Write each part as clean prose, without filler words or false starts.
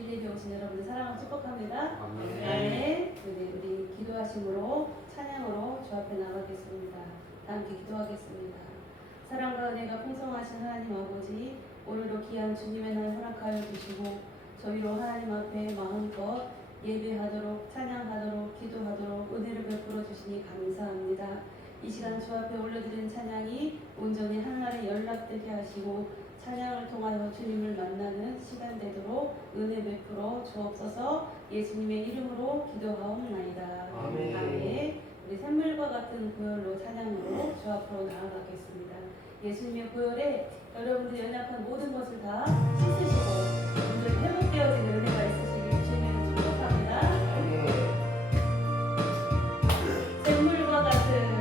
주일 예배 오신 여러분을 사랑하고 축복합니다. 아멘. 우리 기도하심으로 찬양으로 주 앞에 나가겠습니다. 다 함께 기도하겠습니다. 사랑과 은혜가 풍성하신 하나님 아버지, 오늘도 귀한 주님의 날 허락하여 주시고 저희로 하나님 앞에 마음껏 예배하도록 찬양하도록 기도하도록 은혜를 베풀어 주시니 감사합니다. 이 시간 주 앞에 올려드린 찬양이 온전히 하나님의 연락되게 하시고 찬양을 통하여 주님을 만나는 시간 되도록 은혜 베풀어 주옵소서. 예수님의 이름으로 기도하옵나이다. 아멘. 우리 샘물과 같은 고열로 찬양으로 주 앞으로 나아가겠습니다. 예수님의 고열에 여러분들 연약한 모든 것을 다 씻으시고 오늘 회복되어지는 은혜가 있으시길 주님을 축복합니다. 샘물과 같은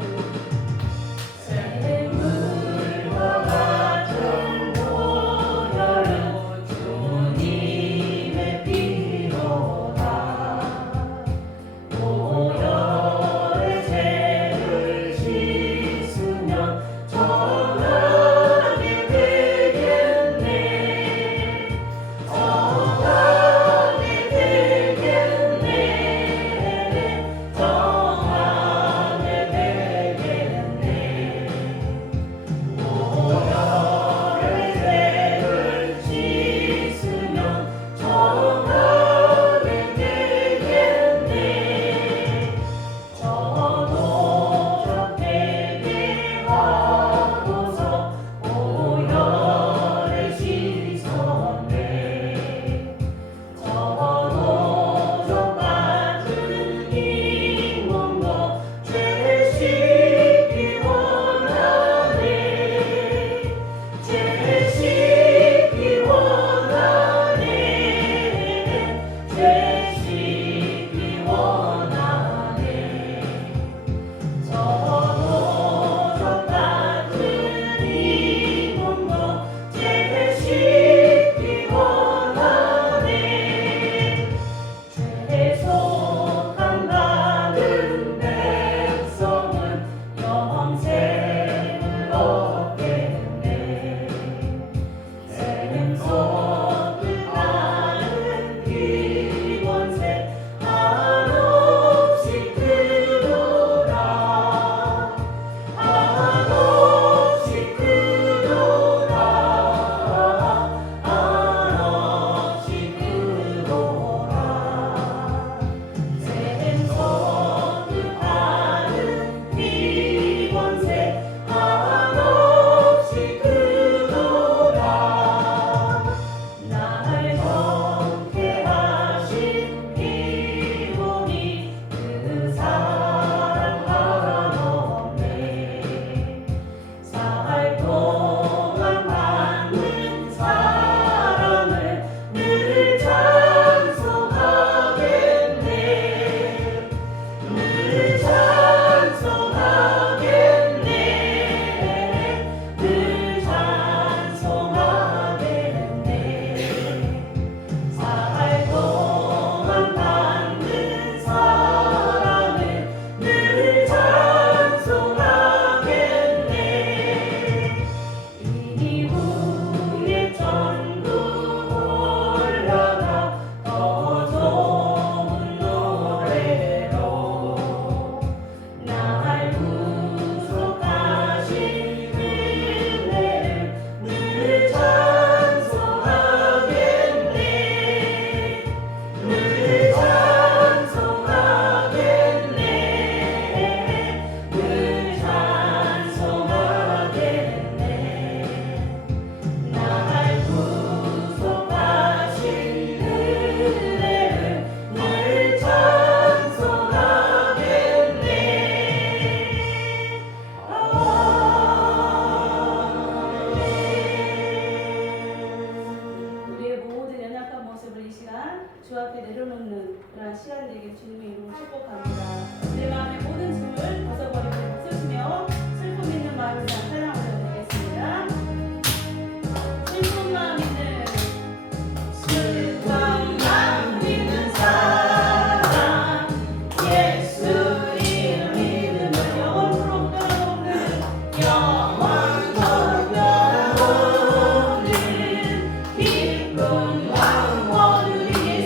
주 앞에 내려놓는 그러한 시간 되길 주님의 이름으로 축복합니다. 내 마음의 모든 짐을 벗어버리고 웃으시며 슬픔 있는 마음을 찬양을 드리겠습니다. 슬픈 마음 있는 사람 예수 이름 믿으면 영원토록 변함없는 영원토록 변함없는 기쁜 왕원 우리의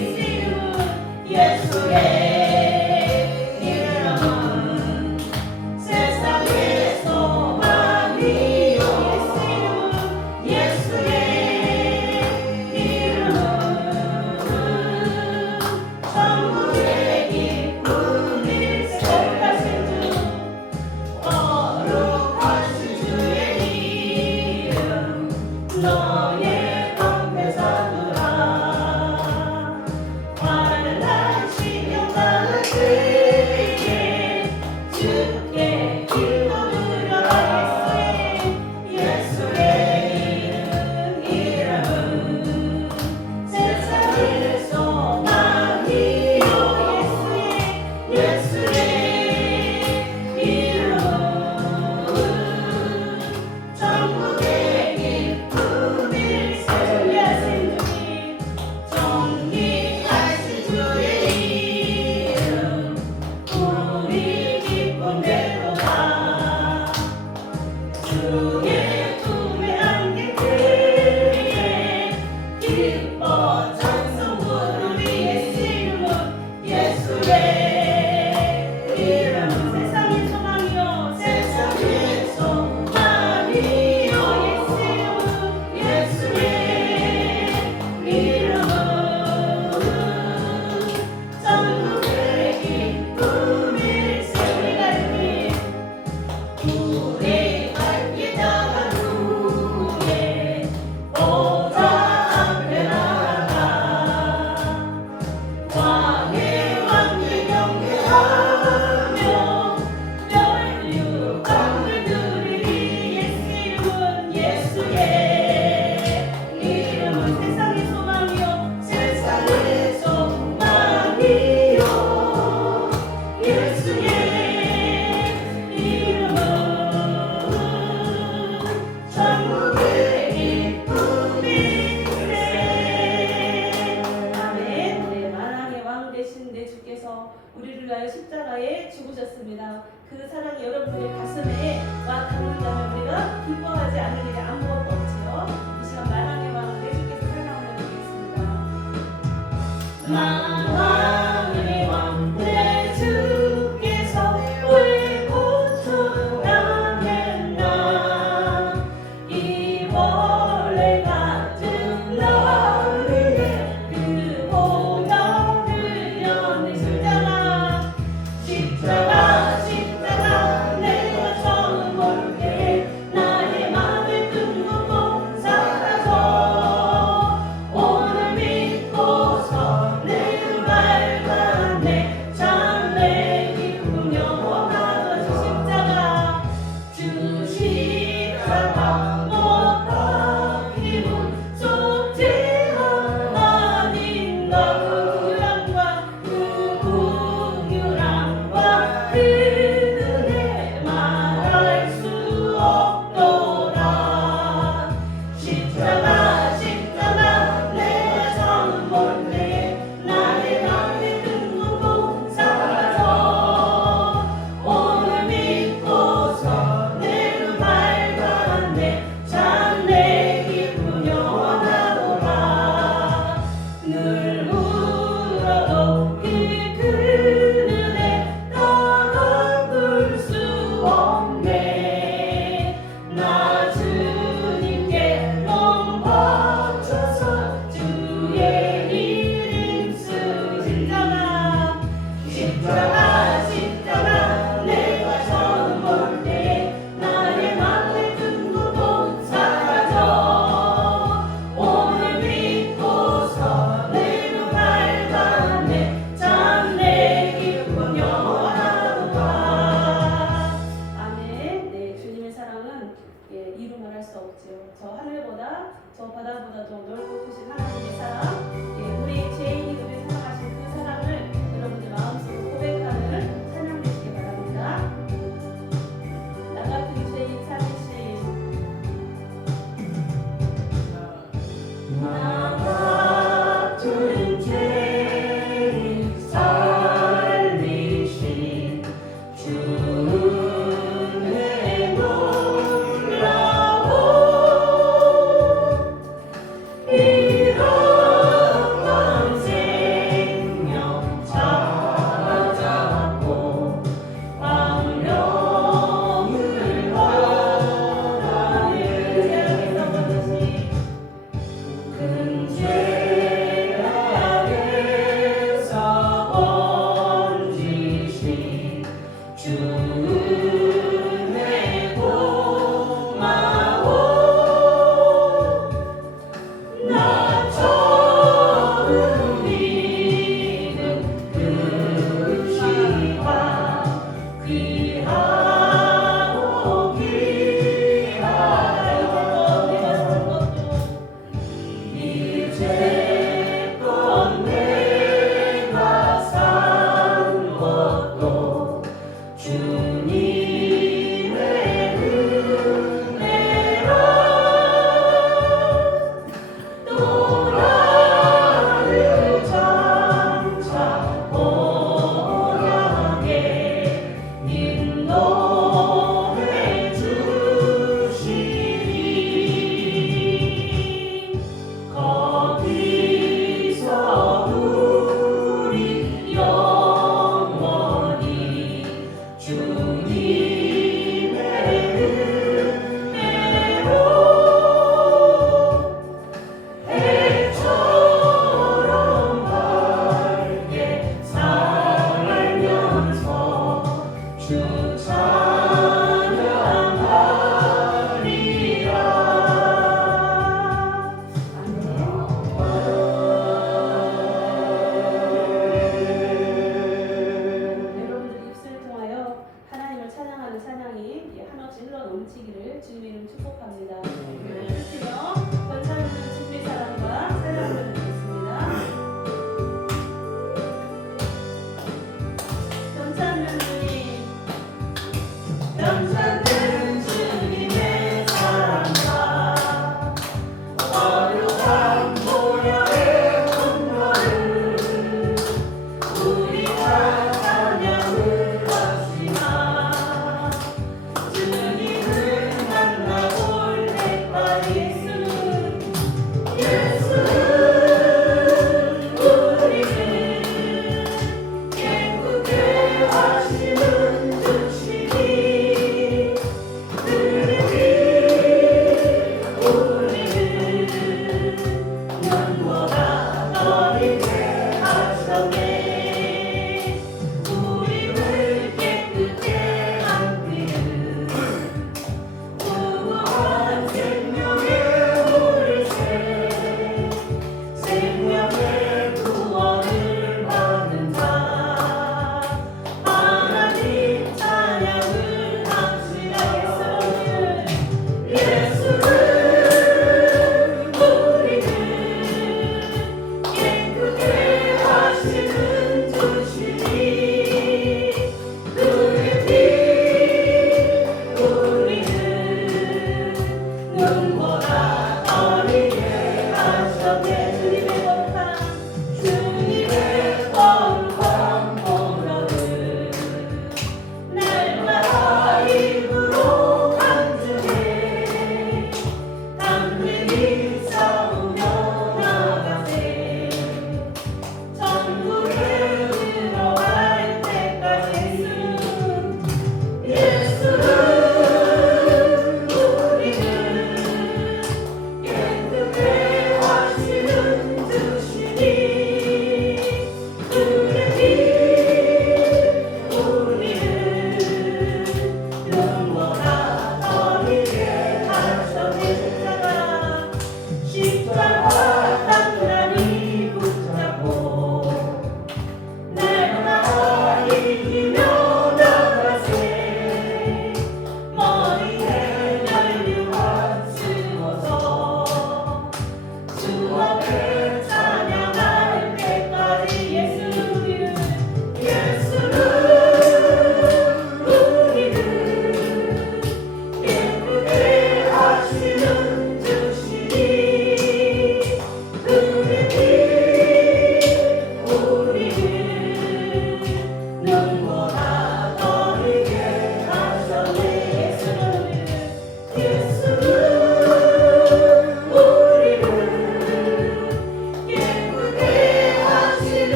위해서 우리를 위하여 십자가에 죽으셨습니다. 그 사랑이 여러분의 가슴에 와 닿는다면 우리가 기뻐하지 않을 일이 아무것도 없지요. 이 시간 만왕의 왕 예수께서 설명을 해드리겠습니다. 만왕의 왕 예수께서 왜 고통하겠나 이 벌레 같은 나를 위해 그 보혈 흘렸네 십자가 내가 처음 볼 때 나의 맘에 든 고통 사라져 오늘 믿고서 내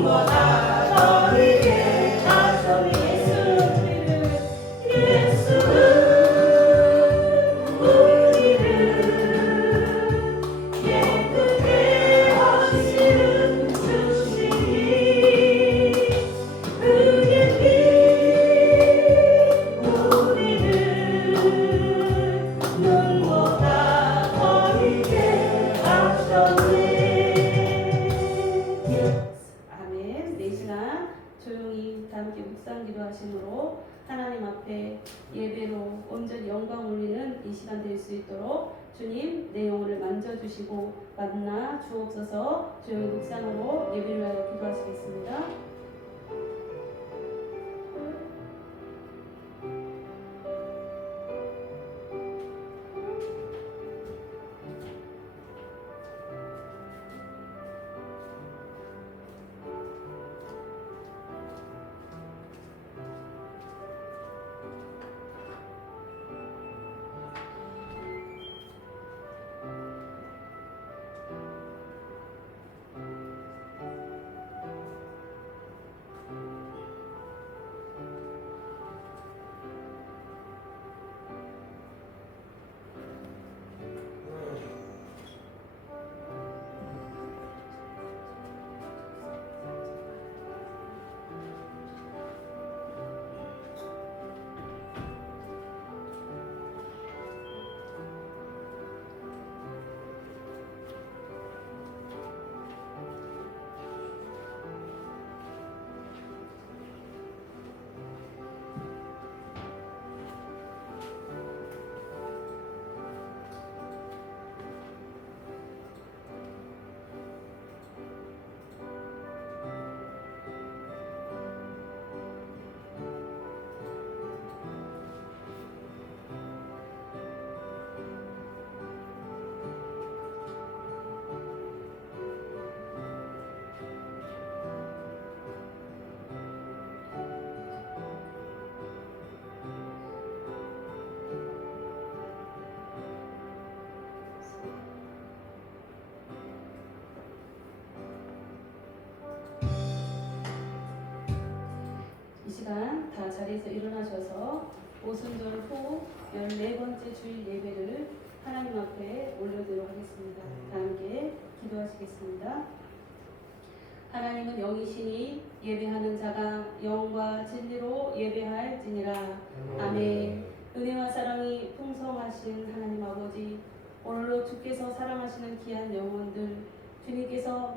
눈보다 거리게 하소서. 아멘. 4시간 조용히 다 함께 묵상 기도하심으로 하나님 앞에 예배로 온전히 영광 올리는 이 시간 될 수 있도록 주님 내 영혼을 만져주시고 만나 주옵소서. 조용히 묵상으로 예배를 위하여 기도하시겠습니다. 이 시간 다 자리에서 일어나셔서 오순절 후 14번째 주일 예배를 하나님 앞에 올려드리도록 하겠습니다. 다 함께 기도하시겠습니다. 하나님은 영이시니 예배하는 자가 영과 진리로 예배할지니라. 아멘. 은혜와 사랑이 풍성하신 하나님 아버지, 오늘로 주께서 사랑하시는 귀한 영혼들, 주님께서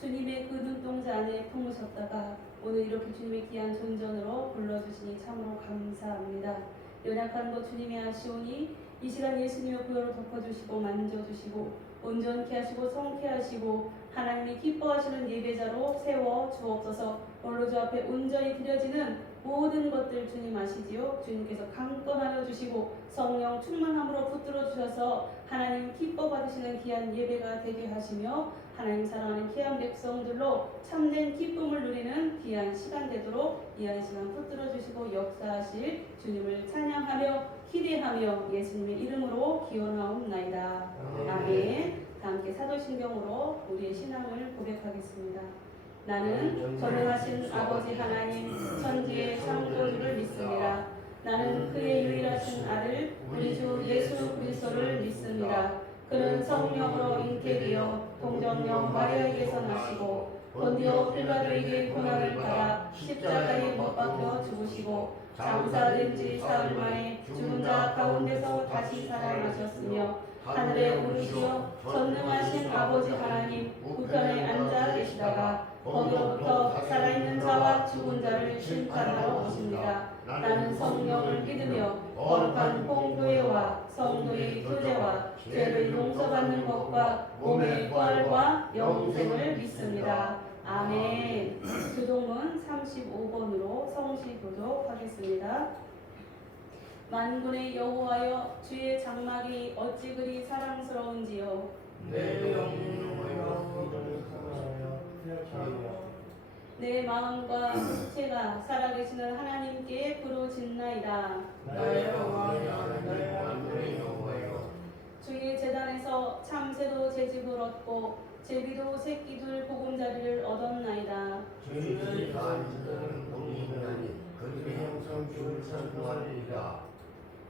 주님의 그 눈동자 안에 품으셨다가 오늘 이렇게 주님의 귀한 존전으로 불러주시니 참으로 감사합니다. 연약한 것 주님이 아시오니 이 시간 예수님의 구여로 덮어주시고 만져주시고 온전케 하시고 성케 하시고 하나님이 기뻐하시는 예배자로 세워 주옵소서. 오늘 주 앞에 온전히 드려지는 모든 것들 주님 아시지요? 주님께서 강권하여 주시고 성령 충만함으로 붙들어 주셔서 하나님 기뻐 받으시는 귀한 예배가 되게 하시며 하나님 사랑하는 귀한 백성들로 참된 기쁨을 누리는 귀한 시간 되도록 이한 시간 붙들어 주시고 역사하실 주님을 찬양하며 기대하며 예수님의 이름으로 기원하옵나이다. 아멘. 다 함께 사도신경으로 우리의 신앙을 고백하겠습니다. 나는 전능하신 아버지 하나님 천지의 창조주를 믿습니다. 나는 그의 유일하신 아들 우리 주 예수 그리스도를 믿습니다. 그는 성령으로 잉태되어 동정녀 마리아에게서 나시고 본디오 빌라도에게 고난을 받아 십자가에 못 박혀 죽으시고 장사된 지 사흘 만에 죽은 자 가운데서 다시 살아나셨으며 하늘에 오르시어 전능하신 아버지 하나님 우편에 앉아 계시다가 거기로부터 살아있는 자와 죽은 자를 심판하러 오십니다. 나는 성령을 믿으며 거룩한 공교회와 성도의 교제와 죄를 용서받는 것과 몸의 부활과 영생을 믿습니다. 아멘. 교동문 35번으로 성시 교독하겠습니다. 만군의 여호와여 주의 장막이 어찌 그리 사랑스러운지요. 내 영혼이여 내 마음과 육체가 살아계시는 하나님께 부르짖나이다. 나의 영혼이 하나님 만군의 여호와여 주의 제단에서 참새도 제집을 얻고 제비도 새끼들 보금자리를 얻었나이다.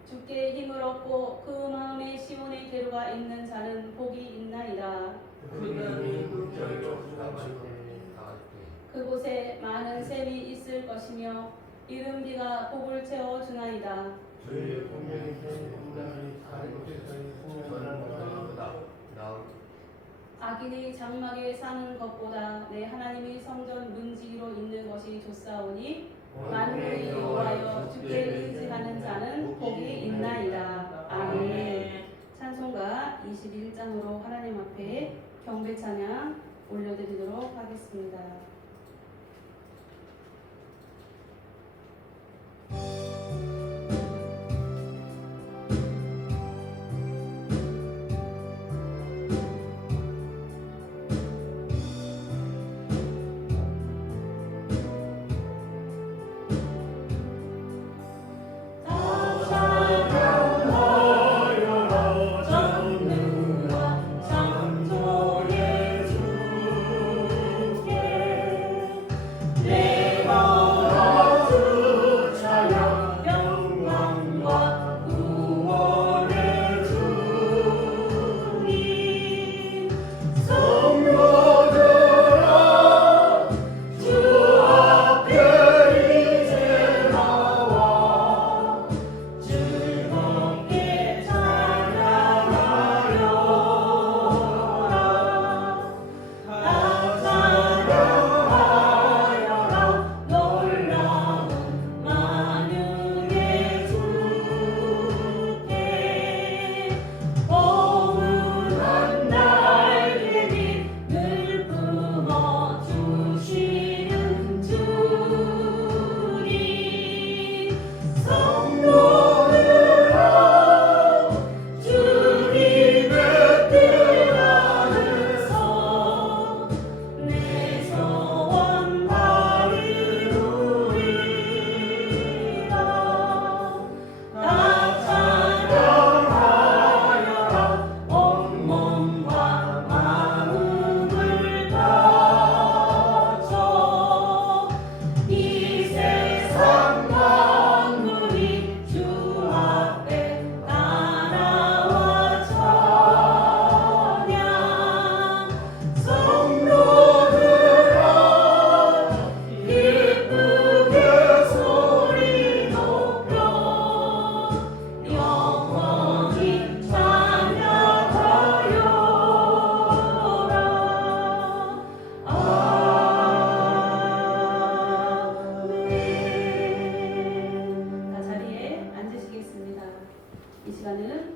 주께 힘을 얻고 그 마음에 시온의 대로가 있는 자는 복이 있나이다. 그들이 물결로 수감하니 그곳에 많은 샘이 있을 것이며 이른 비가 복을 채워 주나이다. 주의 분명히 분명히 다른 곳에서 저는 보다 나을 악인의 장막에 사는 것보다 내 하나님의 성전 문지기로 있는 것이 좋사오니 만군의 여호와여 주께 의지하는 자는 복이 있나이다. 아멘. 찬송가 21장으로 하나님 앞에 경배 찬양 올려드리도록 하겠습니다.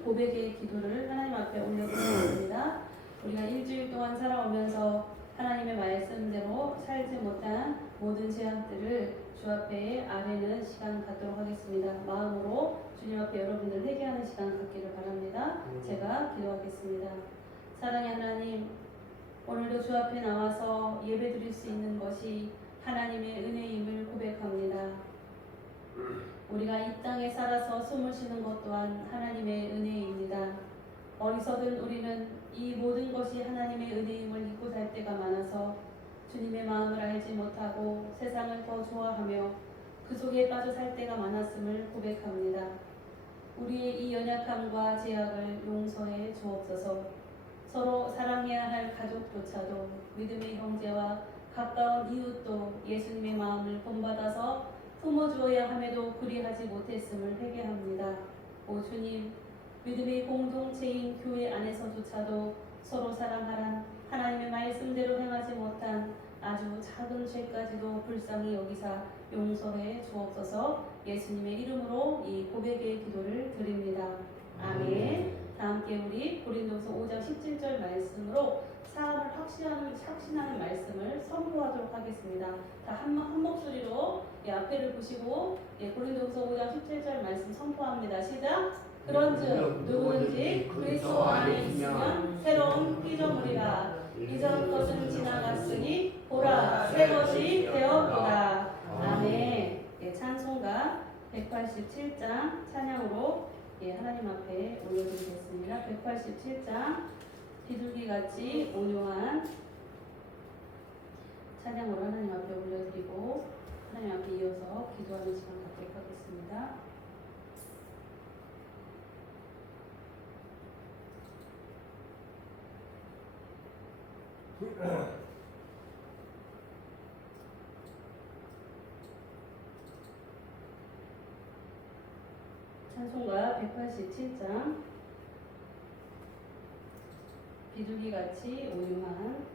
고백의 기도를 하나님 앞에 올려드리겠습니다. 우리가 일주일 동안 살아오면서 하나님의 말씀대로 살지 못한 모든 죄악들을 주 앞에 아뢰는 시간 갖도록 하겠습니다. 마음으로 주님 앞에 여러분들 회개하는 시간 갖기를 바랍니다. 제가 기도하겠습니다. 사랑의 하나님, 오늘도 주 앞에 나와서 예배드릴 수 있는 것이 하나님의 은혜임을 고백합니다. 우리가 이 땅에 살아서 숨을 쉬는 것 또한 하나님의 은혜입니다. 어리석은 우리는 이 모든 것이 하나님의 은혜임을 잊고 살 때가 많아서 주님의 마음을 알지 못하고 세상을 더 좋아하며 그 속에 빠져 살 때가 많았음을 고백합니다. 우리의 이 연약함과 제약을 용서해 주옵소서. 서로 사랑해야 할 가족조차도 믿음의 형제와 가까운 이웃도 예수님의 마음을 본받아서 품어주어야 함에도 그리하지 못했음을 회개합니다. 오 주님, 믿음의 공동체인 교회 안에서조차도 서로 사랑하란 하나님의 말씀대로 행하지 못한 아주 작은 죄까지도 불쌍히 여기사 용서해 주옵소서. 예수님의 이름으로 이 고백의 기도를 드립니다. 아멘. 다 함께 우리 고린도서 5장 17절 말씀으로 사함을 확신하는 말씀을 선포하도록 하겠습니다. 다 한 목소리로 앞에를 보시고 고린도서 5장 17절 말씀 선포합니다. 시작! 그런즉 누구든지 그리스도 안에 있으면 새로운 피조물이라. 이전 것은 지나갔으니 보라 새 것이 되었도다. 아멘. 찬송가 187장 찬양으로 하나님 앞에 올려드리겠습니다. 187장 비둘기같이 온유한 찬양으로 하나님 앞에 올려드리고 하나님 앞에 이어서 기도하는 시간 갖도록 하겠습니다. 찬송가 187장 비둘기같이 오유한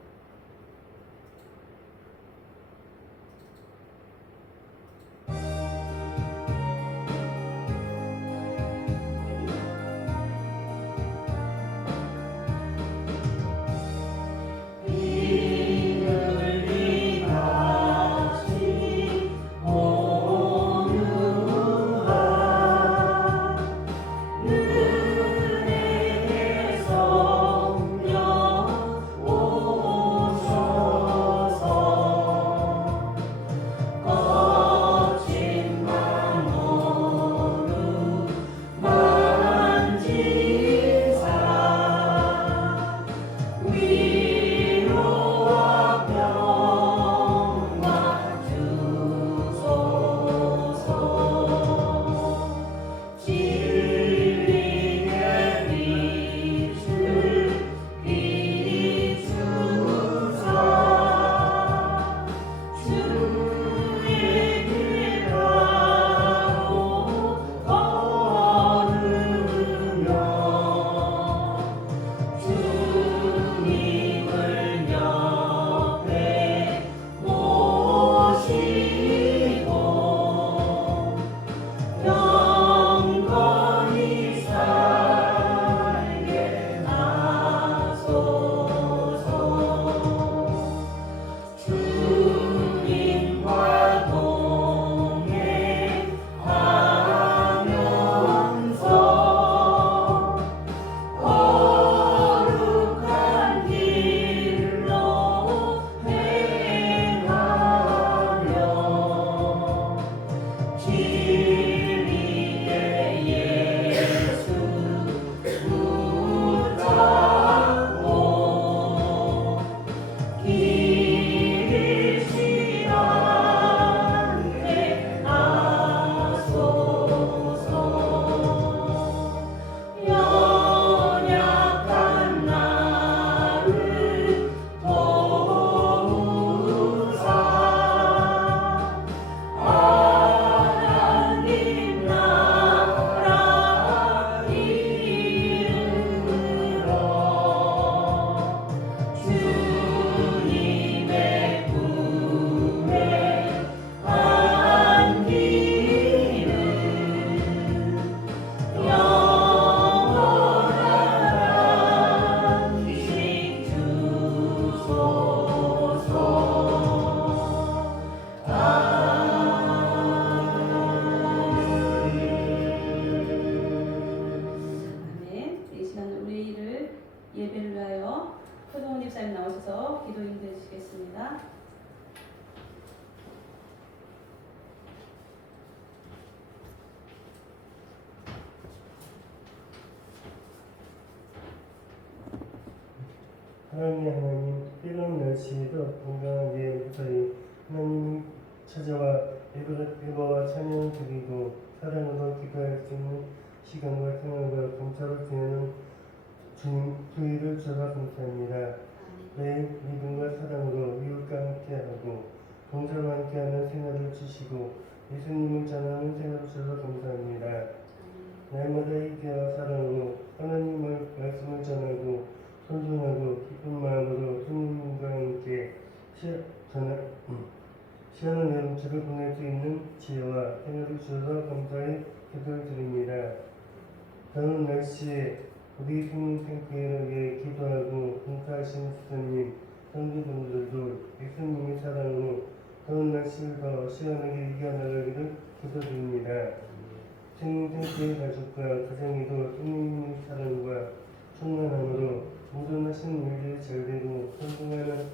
예배를 위하여 표동훈 집사님 나오셔서 기도 인도해 주시겠습니다. 하나님, 때로는 날씨에도 건강하게 무사히 하나님이 찾아와 예배와 찬양을 드리고 사랑으로 기도할 수 있는 시간과 생활과 감사를 드리는 주님 주의를 주셔서 감사합니다. 매일 믿음과 사랑으로 이웃과 함께하고 동서로 함께하는 생활을 주시고 예수님을 전하는 생활을 주셔서 감사합니다. 날마다 희대와 사랑으로 하나님의 말씀을 전하고 존중하고 기쁜 마음으로 주님과 함께 시원한 여름철을 보낼 수 있는 지혜와 생활을 주셔서 감사의 기도를 드립니다. 더운 날씨에 우리 생명탱크를 위해 기도하고 봉사하신 스님, 성도분들도 예수님의 사랑으로 더운 날씨를 더 시원하게 이겨나가기를 기도드립니다. 생명탱크의 가족과 가정에도 주님의 사랑과 충만함으로 모든 하시는 일들이 잘되고 성공하는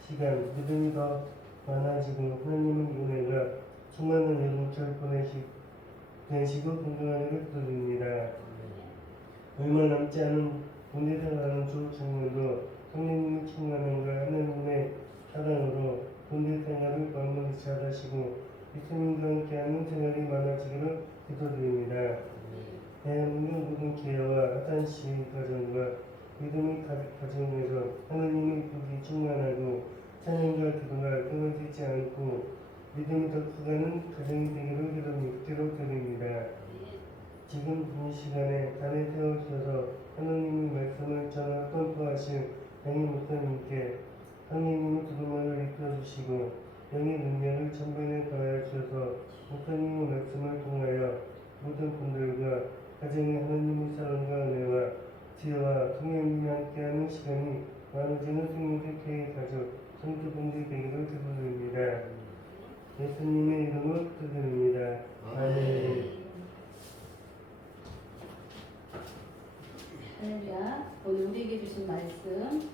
시간, 믿음이 더 많아지고 하나님의 은혜가 충만한 여름철 보내시고 건강하기를 기도드립니다. 얼마 남지 않은 본대생활하는 주 청년도 성령님의 충만함과 하나님의 사랑으로 본대생활을 건강히 잘하시고 예수님과 함께하는 생활이 많아지기를 기도드립니다. 대한민국 모든 기회와 하산시 가정과 믿음의 가정에서 하나님의 복이 충만하고 찬양과 기도가 끊어지지 않고 믿음이 더 커가는 가정이 되기를 기도드립니다. 지금 이 시간에 단에 태우셔서 하느님의 말씀을 전하 선포하신 양희 목사님께 하느님의 두루마를 입혀주시고 영의 능력을 천변에 더하여 주셔서 목사님의 말씀을 통하여 모든 분들과 가정의 하나님의 사랑과 은혜와 지혜와 성령님이 함께하는 시간이 많아지는 생명의 교회 가족 성도분들 되기를 축원드립니다. 예수님의 이름으로 기도드립니다. 아멘. 할렐루야. 오늘 우리에게 주신 말씀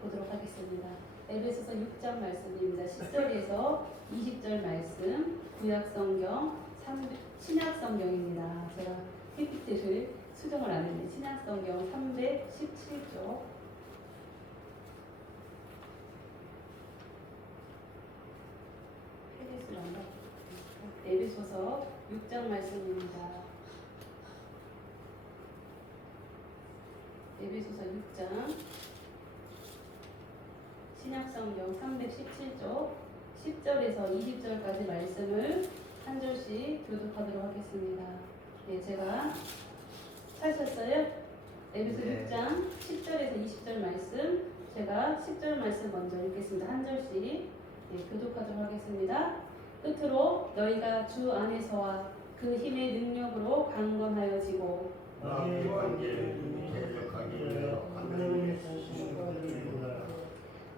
보도록 하겠습니다. 에베소서 6장 말씀입니다. 10절에서 20절 말씀, 구약성경, 신약성경입니다. 제가 PPT를 수정을 안 했는데 신약성경 317쪽 에베소서 6장 말씀입니다. 에베소서 6장 신약성경 317쪽 10절에서 20절까지 말씀을 한 절씩 교독하도록 하겠습니다. 제가 찾으셨어요? 에베소 6장 10절에서 20절 말씀, 제가 10절 말씀 먼저 읽겠습니다. 한 절씩 교독하도록 하겠습니다. 끝으로 너희가 주 안에서와 그 힘의 능력으로 강건하여지고 나의 관계를 개혁하기 위하여 하나님의 신실을 드립니다.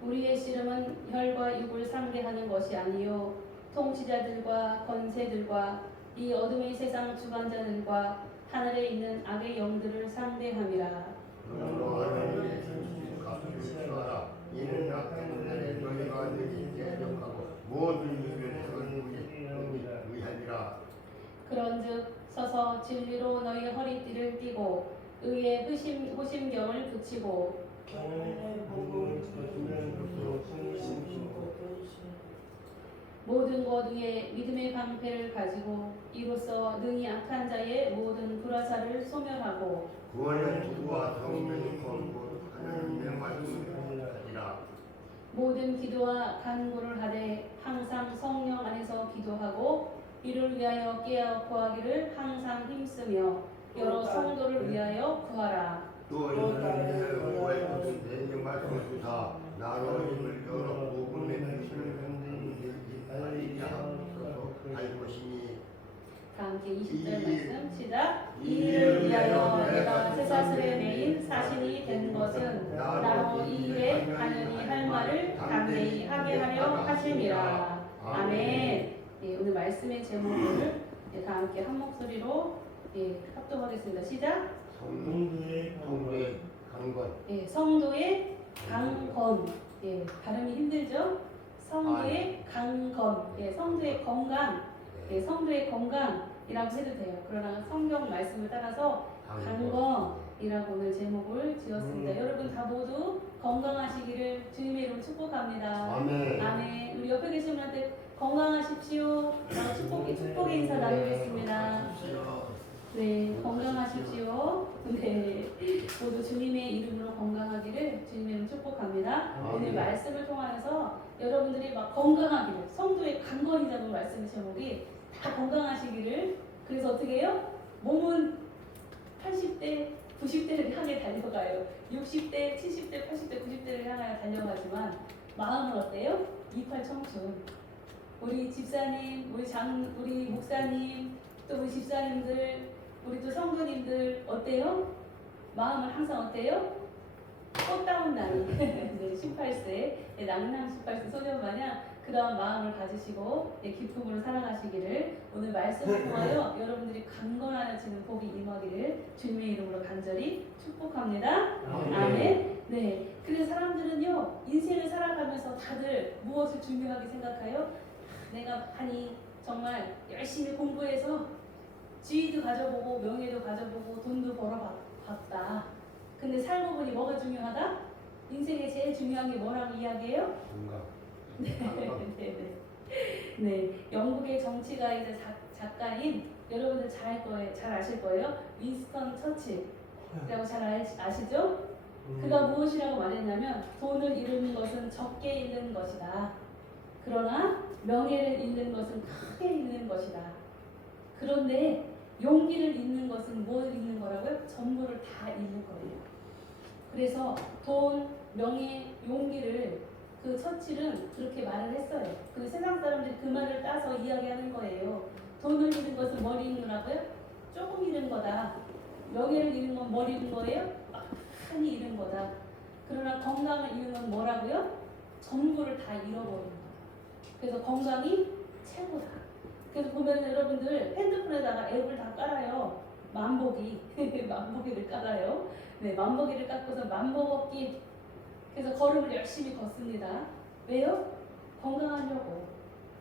우리의 씨름은 혈과 육을 상대하는 것이 아니요 통치자들과 권세들과 이 어둠의 세상 주관자들과 하늘에 있는 악의 영들을 상대함이라. 너로 하나님의 진실을 갚을 줄 알아. 이는 악한 날에 너희가 능히 대적하고 모든 일을 의하니라. 그런즉 서서 진리로 너희 허리띠를 띠고 의의 호심경을 붙이고 모든 것 위에 믿음의 방패를 가지고 이로써 능히 악한 자의 모든 불화살을 소멸하고 구원의 도구와 성령의 권고 하나님의 말씀을 하리라. 모든 기도와 간구를 하되 항상 성령 안에서 기도하고 이를 위하여 깨어 구하기를 항상 힘쓰며 여러 성도를 위하여 구하라. 또 하나님의 구할 내 말씀을 주사 나로 힘을 열어 복음의 빛을 알리게 하소서 할 것이니. 다 함께 20절 말씀 시작. 이를 위하여 내가 쇠사슬에 매인 사신이 된 것은 나로 이 일에 당연히 할 말을 담대히 하게 하려 하심이라. 아멘. 오늘 말씀의 제목을 다 함께 한 목소리로 합동하겠습니다. 시작. 성도의 강건. 성도의 강건. 발음이 힘들죠? 성도의 강건. 성도의 건강. 성도의 건강이라고 해도 돼요. 그러나 성경 말씀을 따라서 강건이라고 오늘 제목을 지었습니다. 여러분 다 모두 건강하시기를 주님의 이름으로 축복합니다. 아멘. 아멘. 우리 옆에 계신 분한테 건강하십시오. 축복의 인사 나누겠습니다. 네, 건강하십시오. 네, 모두 주님의 이름으로 건강하기를 주님의 이름으로 축복합니다. 오늘 말씀을 통하여서 여러분들이 막 건강하기를, 성도의 강건이라는 말씀 제목이 다 건강하시기를. 그래서 어떻게 해요? 몸은 80대, 90대를 향해 달려가요. 60대, 70대, 80대, 90대를 향하여 달려가지만 마음은 어때요? 28 청춘. 우리 집사님, 우리 목사님, 또 우리 집사님들, 우리 또 성도님들 어때요? 마음은 항상 어때요? 꽃다운 나이. 네, 18세, 낭낭 18세 소년 마냥 그러한 마음을 가지시고 기쁨으로 살아가시기를 오늘 말씀을 통하여 여러분들이 강건하여지는 복이 임하기를 주님의 이름으로 간절히 축복합니다. 아멘. 네. 그래서 사람들은요 인생을 살아가면서 다들 무엇을 중요하게 생각해요? 내가 정말 열심히 공부해서 지위도 가져보고 명예도 가져보고 돈도 벌어봤다. 근데 살고 보니 뭐가 중요하다? 인생에 제일 중요한 게 뭐라고 이야기해요? 네, 영국의 정치가이자 작가인 여러분들 잘 아실 거예요. 윈스턴 처칠이라고 잘 아시죠? 그가 무엇이라고 말했냐면 돈을 잃는 것은 적게 잃는 것이다. 그러나 명예를 잃는 것은 크게 잃는 것이다. 그런데 용기를 잃는 것은 뭘 잃는 거라고요? 전부를 다 잃는 거예요. 그래서 돈, 명예, 용기를 그 처칠은 그렇게 말을 했어요. 근데 세상 사람들이 그 말을 따서 이야기하는 거예요. 돈을 잃은 것은 뭘 잃는 거라고요? 조금 잃은 거다. 명예를 잃은 건 뭘 잃은 거예요? 많이 잃은 거다. 그러나 건강을 잃은 건 뭐라고요? 전부를 다 잃어버린 거다. 그래서 건강이 최고다. 그래서 보면 여러분들 핸드폰에다가 앱을 다 깔아요. 만보기, 만보기를 깔아요. 네, 만보기를 깎고서 만보 걷기. 그래서 걸음을 열심히 걷습니다. 왜요? 건강하려고.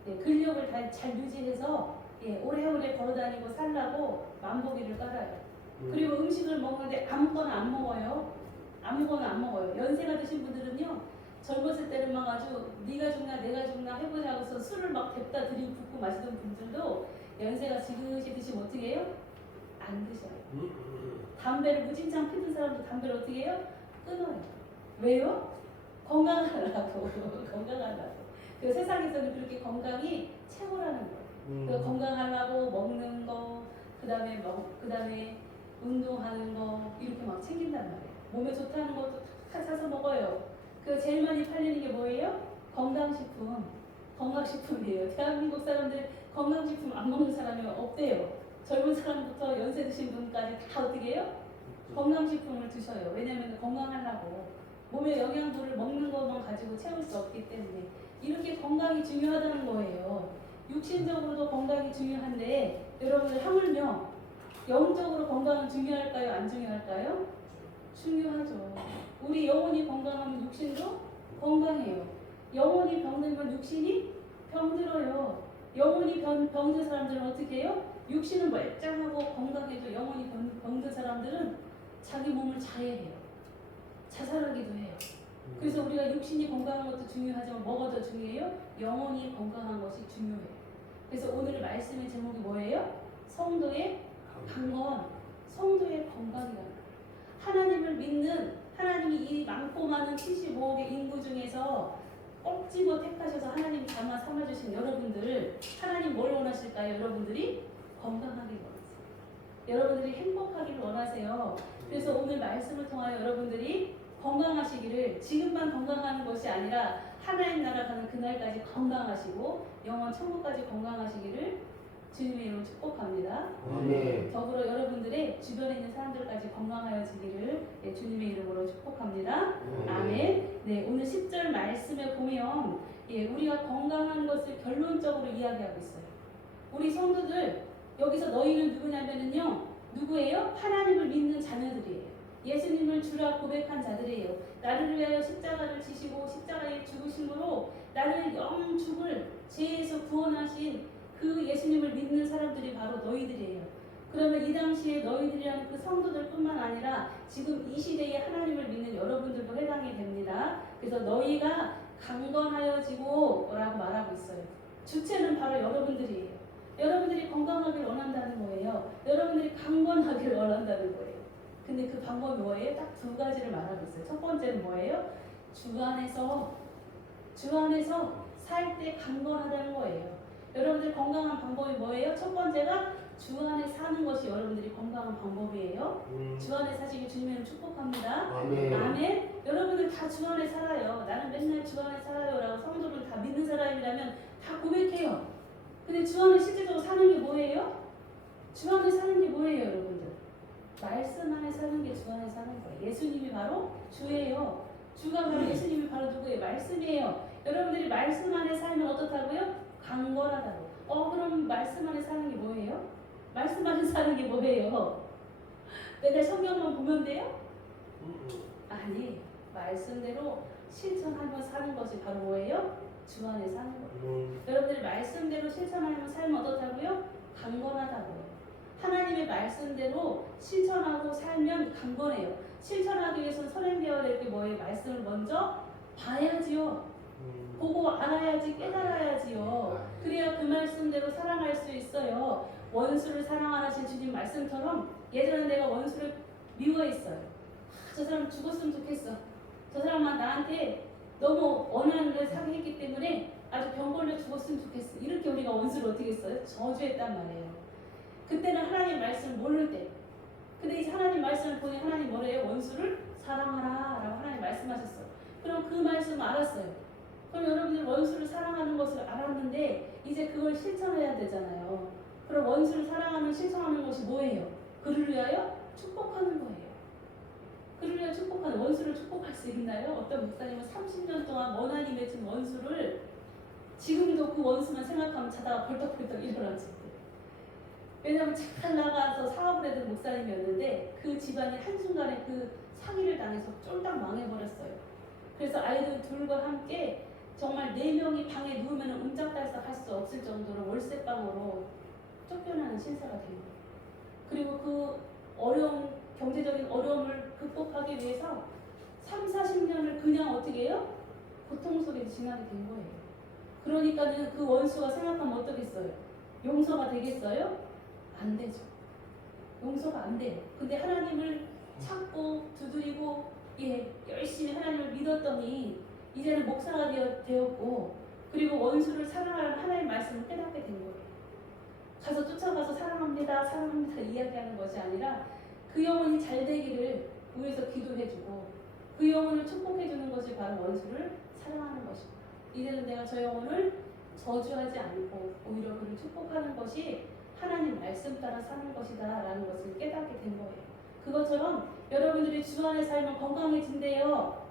예, 근력을 잘 유지해서 오래오래 걸어다니고 살라고 만보기를 깔아요. 그리고 음식을 먹는데 아무거나 안 먹어요. 아무거나 안 먹어요. 연세가 드신 분들은요, 젊었을 때는 막 아주 네가 죽나 내가 죽나 해보자고서 술을 막 뱉다 들이붓고 마시던 분들도 연세가 지그시 드시면 어떻게 해요? 안 드셔요. 담배를 무진장 피는 사람도 담배를 어떻게 해요? 끊어요. 왜요? 건강하려고. 건강하려고. 그 세상에서는 그렇게 건강이 최고라는 거예요. 그 건강하려고 먹는 거, 그다음에 운동하는 거 이렇게 막 챙긴단 말이에요. 몸에 좋다는 것도 다 사서 먹어요. 그 제일 많이 팔리는 게 뭐예요? 건강식품. 건강식품이에요. 대한민국 사람들 건강식품 안 먹는 사람이 없대요. 젊은 사람부터 연세 드신 분까지 다 어떻게 해요? 건강식품을 드셔요. 왜냐하면 건강하려고. 몸에 영양분을 먹는 것만 가지고 채울 수 없기 때문에 이렇게 건강이 중요하다는 거예요. 육신적으로도 건강이 중요한데 여러분들 하물며 영적으로 건강은 중요할까요? 안 중요할까요? 중요하죠. 우리 영혼이 건강하면 육신도 건강해요. 영혼이 병들면 육신이 병들어요. 영혼이 병든 사람들은 어떻게 해요? 육신은 멀쩡하고 건강해도 영혼이 병든 사람들은 자기 몸을 자해해요. 자살하기도 해요. 그래서 우리가 육신이 건강한 것도 중요하지만 뭐가 더 중요해요? 영혼이 건강한 것이 중요해요. 그래서 오늘 말씀의 제목이 뭐예요? 성도의 강건, 성도의 건강이라는 거예요. 하나님을 믿는, 하나님이 이 많고 많은 75억의 인구 중에서 꼭 집어 택하셔서 하나님 담아 삼아주신 여러분들, 하나님 뭘 원하실까요? 여러분들이 건강하길 원하세요. 여러분들이 행복하기를 원하세요. 그래서 오늘 말씀을 통하여 여러분들이 건강하시기를, 지금만 건강하는 것이 아니라 하나님 나라 가는 그날까지 건강하시고 영원 천국까지 건강하시기를 주님의 이름으로 축복합니다. 아멘. 더불어 여러분들의 주변에 있는 사람들까지 건강하여지기를 주님의 이름으로 축복합니다. 아멘. 네, 오늘 10절 말씀에 보면 우리가 건강한 것을 결론적으로 이야기하고 있어요. 우리 성도들 여기서 너희는 누구냐면요, 누구예요? 하나님을 믿는 자녀들이에요. 예수님을 주라 고백한 자들이에요. 나를 위하여 십자가를 지시고 십자가에 죽으심으로 나를 영 죽을 죄에서 구원하신 그 예수님을 믿는 사람들이 바로 너희들이에요. 그러면 이 당시에 너희들이라는 그 성도들뿐만 아니라 지금 이 시대에 하나님을 믿는 여러분들도 해당이 됩니다. 그래서 너희가 강건하여지고 라고 말하고 있어요. 주체는 바로 여러분들이에요. 여러분들이 건강하길 원한다는 거예요. 여러분들이 강건하길 원한다는 거예요. 근데 그 방법이 뭐예요? 딱 두 가지를 말하고 있어요. 첫 번째는 뭐예요? 주 안에서 살 때 강건하다는 거예요. 여러분들 건강한 방법이 뭐예요? 첫 번째가 주 안에 사는 것이 여러분들이 건강한 방법이에요. 주 안에 사시길 주님을 축복합니다. 아멘. 아멘. 여러분들 다 주 안에 살아요. 나는 맨날 주 안에 살아요 라고 성도를 다 믿는 사람이라면 다 고백해요. 근데 주 안에 실제적으로 사는 게 뭐예요? 주 안에 사는 게 뭐예요, 여러분들? 말씀 안에 사는 게 주 안에 사는 거예요. 예수님이 바로 주예요. 주가 바로 예수님이 바로 누구예요? 말씀이에요. 여러분들이 말씀 안에 살면 어떻다고요? 강건하다고. 그럼 말씀 안에 사는 게 뭐예요? 말씀 안에 사는 게 뭐예요? 맨날 성경만 보면 돼요? 아니, 말씀대로 실천하며 사는 것이 바로 뭐예요? 주 안에 사는 거예요. 여러분들이 말씀대로 실천하며 살면 어떻다고요? 강건하다고요. 하나님의 말씀대로 실천하고 살면 강건해요. 실천하기 위해서는 선행되어야 될 게 뭐예요? 말씀을 먼저 봐야지요. 보고 알아야지, 깨달아야지요. 그래야 그 말씀대로 살아갈 수 있어요. 원수를 사랑하신 주님 말씀처럼 예전에 내가 원수를 미워했어요. 저 사람 죽었으면 좋겠어. 저 사람만 나한테 너무 원하는 걸 사기했기 때문에 아주 병 걸려 죽었으면 좋겠어. 이렇게 우리가 원수를 어떻게 했어요? 저주했단 말이에요. 그때는 하나님 말씀을 모를 때. 근데 이제 하나님 말씀을 보니 하나님 뭐래요? 원수를 사랑하라 라고 하나님 말씀하셨어. 그럼 그 말씀을 알았어요. 그럼 여러분들 원수를 사랑하는 것을 알았는데 이제 그걸 실천해야 되잖아요. 그럼 원수를 사랑하는 실천하는 것이 뭐예요? 그를 위하여 축복하는 거예요. 그를 위하여 축복하는, 원수를 축복할 수 있나요? 어떤 목사님은 30년 동안 원한이 맺은 원수를 지금도 그 원수만 생각하면 자다가 벌떡벌떡 일어나지. 왜냐하면 잘 나가서 사업을 해던 목사님이었는데 그 집안이 한순간에 그 사기를 당해서 쫄딱 망해버렸어요. 그래서 아이들 둘과 함께 정말 4명이 방에 누우면 움짝달싹 할 수 없을 정도로 월세방으로 쫓겨나는 신세가 된 거예요. 그리고 그 어려운, 경제적인 어려움을 극복하기 위해서 30-40년을 그냥 어떻게 해요? 고통 속에 지나게 된 거예요. 그러니까는 그 원수가 생각하면 어떻겠어요? 용서가 되겠어요? 안 되죠. 용서가 안 돼요. 근데 하나님을 찾고 두드리고 열심히 하나님을 믿었더니 이제는 목사가 되었고 그리고 원수를 사랑하는 하나님의 말씀을 깨닫게 된 거예요. 가서 쫓아가서 사랑합니다, 사랑합니다 이야기하는 것이 아니라 그 영혼이 잘 되기를 위해서 기도해주고 그 영혼을 축복해주는 것이 바로 원수를 사랑하는 것입니다. 이제는 내가 저 영혼을 저주하지 않고 오히려 그를 축복하는 것이 하나님 말씀 따라 사는 것이다 라는 것을 깨닫게 된 거예요. 그것처럼 여러분들이 주 안에 살면 건강해진대요.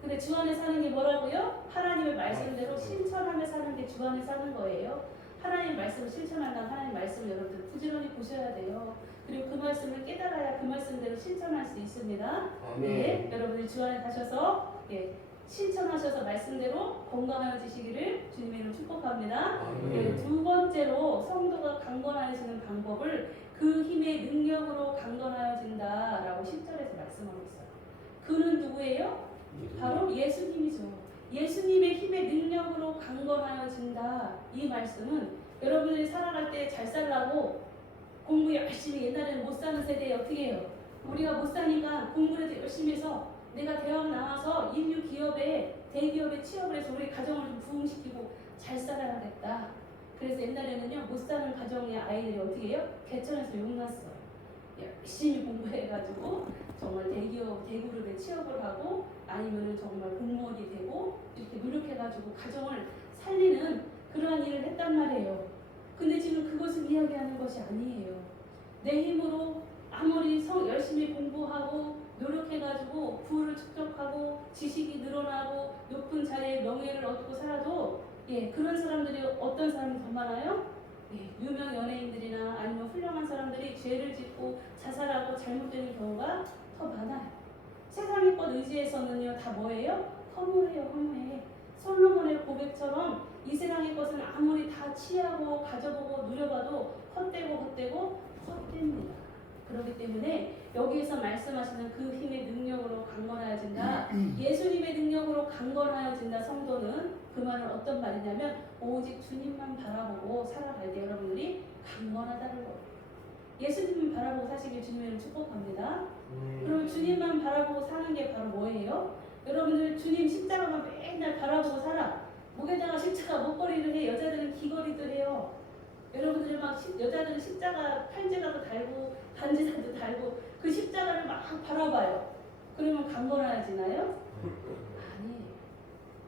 근데 주 안에 사는 게 뭐라고요? 하나님의 말씀대로 실천하며 사는 게 주 안에 사는 거예요. 하나님 말씀을 실천한다면 하나님 말씀을 여러분들 부지런히 보셔야 돼요. 그리고 그 말씀을 깨달아야 그 말씀대로 실천할 수 있습니다. 네, 여러분들이 주 안에 가셔서 실천하셔서 말씀대로 건강해지시기를 주님의 이름으로 축복합니다. 네, 두 번째로 성도가 강건해지는 방법을 그 힘의 능력으로 강건해진다라고 10절에서 말씀하고 있어요. 그는 누구예요? 바로 예수님이죠. 예수님의 힘의 능력으로 강건하여진다. 이 말씀은 여러분들이 살아갈 때 잘 살라고 공부 열심히, 옛날에는 못 사는 세대에 어떻게 해요? 우리가 못 사니까 공부를 열심히 해서 내가 대학 나와서 인류 기업에 대기업에 취업을 해서 우리 가정을 좀 부흥시키고 잘 살아야겠다. 그래서 옛날에는요 못 사는 가정의 아이들이 어떻게 해요? 개천에서 용났어요. 열심히 공부해가지고 정말 대기업 대그룹에 취업을 하고 아니면은 정말 공무원이 되고 이렇게 노력해가지고 가정을 살리는 그러한 일을 했단 말이에요. 근데 지금 그것을 이야기하는 것이 아니에요. 내 힘으로 아무리 열심히 공부하고 노력해가지고 부를 축적하고 지식이 늘어나고 높은 자리에 명예를 얻고 살아도 그런 사람들이 어떤 사람이 더 많아요? 유명 연예인들이나 아니면 훌륭한 사람들이 죄를 짓고 자살하고 잘못되는 경우가 더 많아요. 세상의 것 의지해서는요 다 뭐예요? 허무해요, 허무해. 솔로몬의 고백처럼 이 세상의 것은 아무리 다 취하고 가져보고 누려봐도 헛되고 헛됩니다. 그렇기 때문에 여기에서 말씀하시는 그 힘의 능력으로 강건하여진다. 예수님의 능력으로 강건하여진다. 성도는 그 말은 어떤 말이냐면 오직 주님만 바라보고 살아갈 때 여러분들이 강건하다는 거예요. 예수님만 바라보고 사시길 주님을 축복합니다. 그럼 주님만 바라보고 사는 게 바로 뭐예요? 여러분들 주님 십자가만 맨날 바라보고 살아. 목에다가 십자가 목걸이를 해. 여자들은 귀걸이도 해요. 여러분들이 막 여자들은 십자가 팔찌라도 달고 반지라도 달고 그 십자가를 막 바라봐요. 그러면 강건해지나요? 아니에요.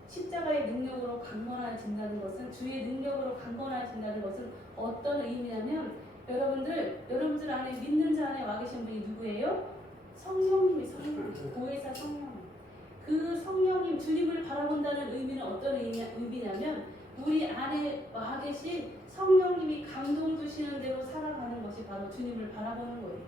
십자가의 능력으로 강건해진다는 것은 주의 능력으로 강건해진다는 것은 어떤 의미냐면 여러분들 안에 믿는 자 안에 와 계신 분이 누구예요? 성령님이 보혜사 성령. 그 성령님 주님을 바라본다는 의미는 어떤 의미냐면 우리 안에 와 계신 성령님이 감동 주시는 대로 살아가는 것이 바로 주님을 바라보는 거예요.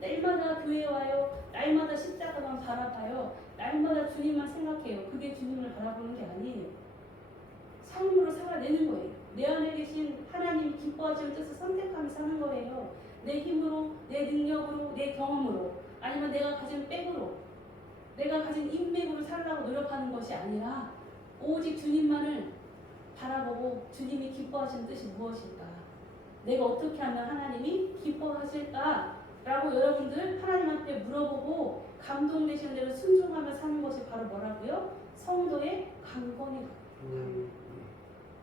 날마다 교회 와요. 날마다 십자가만 바라봐요. 날마다 주님만 생각해요. 그게 주님을 바라보는 게 아니에요. 삶으로 살아내는 거예요. 내 안에 계신 하나님 기뻐하시는 뜻을 선택하며 사는 거예요. 내 힘으로, 내 능력으로, 내 경험으로 아니면 내가 가진 백으로 내가 가진 인맥으로 살라고 노력하는 것이 아니라 오직 주님만을 바라보고 주님이 기뻐하시는 뜻이 무엇일까? 내가 어떻게 하면 하나님이 기뻐하실까? 라고 여러분들 하나님한테 물어보고 감동되시는 대로 순종하며 사는 것이 바로 뭐라고요? 성도의 강건이다.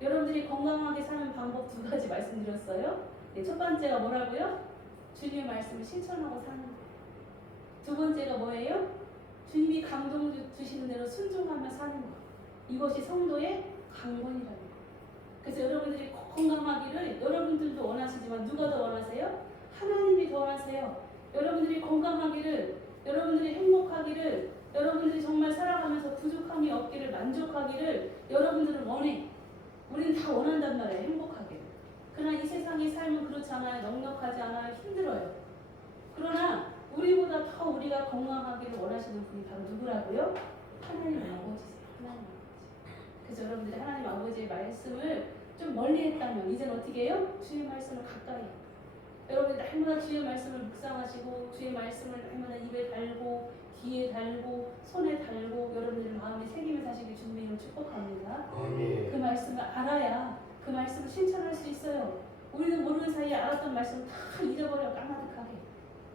여러분들이 건강하게 사는 방법 2가지 말씀드렸어요. 네, 첫 번째가 뭐라고요? 주님의 말씀을 실천하고 사는 거예요. 두 번째가 뭐예요? 주님이 감동 주시는 대로 순종하며 사는 거. 이것이 성도의 강건이라는 거예요. 그래서 여러분들이 건강하기를 여러분들도 원하시지만 누가 더 원하세요? 하나님이 더 원하세요. 여러분들이 건강하기를, 여러분들이 행복하기를, 여러분들이 정말 살아가면서 부족함이 없기를, 만족하기를 여러분들은 원해. 우리는 다 원한단 말이에요. 행복하기를. 그러나 이 세상의 삶은 그렇지 않아요. 넉넉하지 않아요. 힘들어요. 그러나 우리보다 더 우리가 건강하기를 원하시는 분이 바로 누구라고요? 하나님 아버지세요. 하나님 아버지. 그래서 여러분들이 하나님 아버지의 말씀을 좀 멀리 했다면 이제는 어떻게 해요? 주의 말씀을 가까이 해요. 여러분들 날마다 주의 말씀을 묵상하시고 주의 말씀을 날마다 입에 달고 귀에 달고 손에 달고 여러분들 마음에 새기며 사시길 주님의 이름으로 축복합니다. 그 말씀을 알아야 그 말씀을 실천할 수 있어요. 우리는 모르는 사이에 알았던 말씀을 다 잊어버려 까마득하게.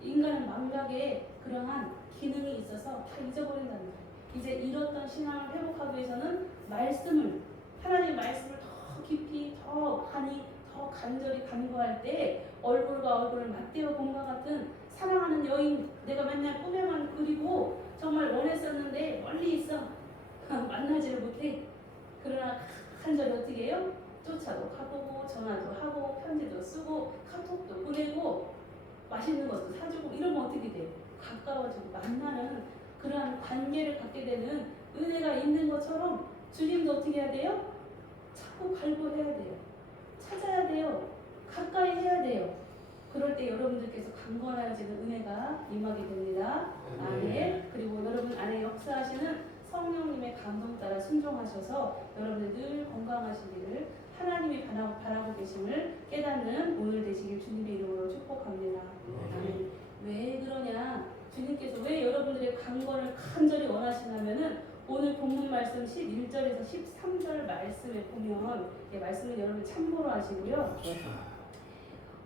인간은 망각에 그러한 기능이 있어서 다 잊어버린다는 거예요. 이제 잃었던 신앙을 회복하기 위해서는 말씀을, 하나님의 말씀을 더 깊이 더 많이 더 간절히 간구할 때 얼굴과 얼굴을 맞대어 본과 같은 사랑하는 여인, 내가 맨날 꿈에만 그리고 정말 원했었는데 멀리 있어 만나지를 못해. 그러나 간절히 어떻게 해요? 쫓아도 가보고 전화도 하고 편지도 쓰고 카톡도 보내고 맛있는 것도 사주고 이러면 어떻게 돼? 가까워지고 만나는 그러한 관계를 갖게 되는 은혜가 있는 것처럼 주님도 어떻게 해야 돼요? 자꾸 갈구해야 돼요. 찾아야 돼요. 가까이 해야 돼요. 그럴 때 여러분들께서 강건해지는 은혜가 임하게 됩니다. 아멘. 그리고 여러분 안에 역사하시는 성령님의 감동 따라 순종하셔서 여러분들 늘 건강하시기를 하나님이 바라고 계심을 깨닫는 오늘 되시길 주님의 이름으로 축복합니다. 아멘. 왜 그러냐? 주님께서 왜 여러분들의 강건을 간절히 원하시냐면은 오늘 본문 말씀 11절에서 13절 말씀에 보면 이 말씀을 여러분 참고로 하시고요.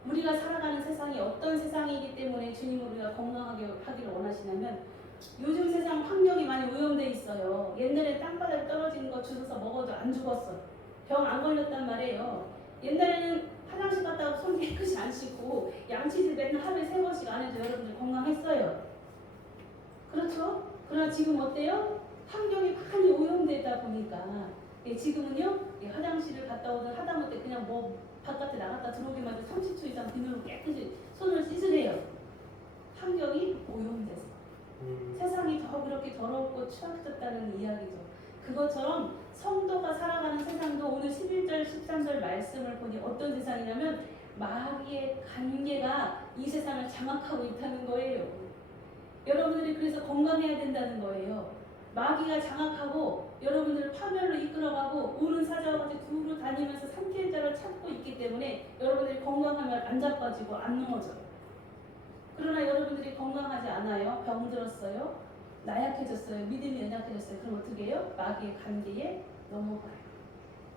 우리가 살아가는 세상이 어떤 세상이기 때문에 주님은 우리가 건강하게 하기를 원하시냐면 요즘 세상 환경이 많이 오염돼 있어요. 옛날에 땅바닥에 떨어지는 거 주워서 먹어도 안 죽었어. 병 안 걸렸단 말이에요. 옛날에는 화장실 갔다가 손 깨끗이 안 씻고 양치질 맨날 하루에 3번씩 안 해도 여러분들 건강했어요. 그렇죠? 그러나 지금 어때요? 환경이 많이 오염되다 보니까 지금은요 화장실을 갔다 오든 하다못해 그냥 뭐 바깥에 나갔다 들어오기만 해도 30초 이상 비누로 깨끗이 손을 씻으래요. 환경이 오염돼서 세상이 더 그렇게 더럽고 추악졌다는 이야기죠. 그것처럼 성도가 살아가는 세상도 오늘 11절 13절 말씀을 보니 어떤 세상이냐면 마귀의 관계가 이 세상을 장악하고 있다는 거예요. 여러분들이 그래서 건강해야 된다는 거예요. 마귀가 장악하고 여러분들을 파멸로 이끌어가고 오른 사자와 두루 다니면서 삼킬 자를 찾고 있기 때문에 여러분들이 건강하면 안 자빠지고 안 넘어져요. 그러나 여러분들이 건강하지 않아요. 병들었어요. 나약해졌어요. 믿음이 연약해졌어요. 그럼 어떻게 해요? 마귀의 관계에 넘어가요.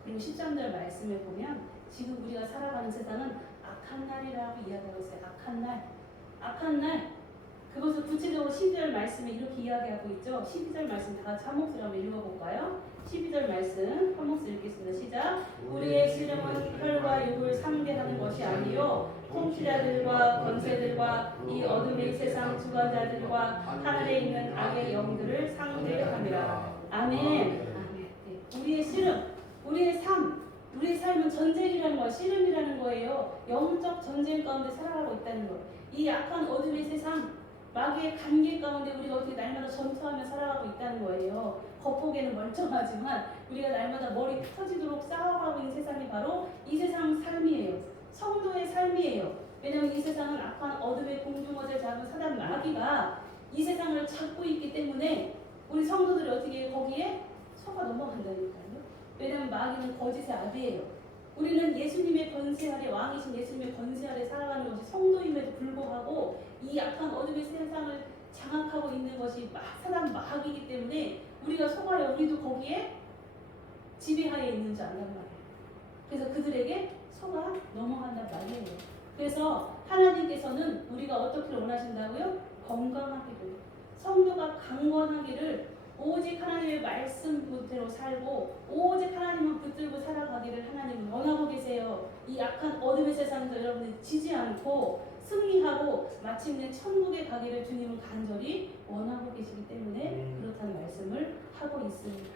그리고 13절 말씀에 보면 지금 우리가 살아가는 세상은 악한 날이라고 이야기하고 있어요. 악한 날. 악한 날. 그것을 구체적으로 12절 말씀에 이렇게 이야기하고 있죠. 12절 말씀 다 같이 한 목소리 한번 읽어볼까요? 12절 말씀 한 목소리 읽겠습니다. 시작. 우리의 씨름은 혈과 육을 상대하는 것이 아니요 통치자들과 권세들과 이 어둠의 세상 주관자들과 하늘에 있는 악의 영들을 상대함이라. 아멘. 아멘. 네. 우리의 씨름, 우리의 삶, 우리의 삶은 전쟁이라는 거예요. 씨름이라는 거예요. 영적 전쟁 가운데 살아가고 있다는 거예요. 이 악한 어둠의 세상, 마귀의 관계 가운데 우리가 어떻게 날마다 전투하며 살아가고 있다는 거예요. 겉보기에는 멀쩡하지만 우리가 날마다 머리 터지도록 싸워가고 있는 세상이 바로 이 세상 삶이에요. 성도의 삶이에요. 왜냐하면 이 세상은 악한 어둠의 공중어제 잡은 사단 마귀가 이 세상을 잡고 있기 때문에 우리 성도들이 어떻게 거기에 속아 넘어간다니까요. 왜냐하면 마귀는 거짓의 아비예요. 우리는 예수님의 권세 아래, 왕이신 예수님의 권세 아래 살아가는 것이 성도임에도 불구하고 이 악한 어둠의 세상을 장악하고 있는 것이 사단 마귀이기 때문에 우리가 속아요. 우리도 거기에 지배하에 있는 줄 안단 말이에요. 그래서 그들에게 속아 넘어간단 말이에요. 그래서 하나님께서는 우리가 어떻게 원하신다고요? 건강하기를, 성도가 강건하기를, 오직 하나님의 말씀대로 살고 오직 하나님만 붙들고 살아가기를 하나님은 원하고 계세요. 이 악한 어둠의 세상 세상에서 여러분들이 지지 않고 승리하고 마침내 천국에 가기를 주님은 간절히 원하고 계시기 때문에 그렇다는 말씀을 하고 있습니다.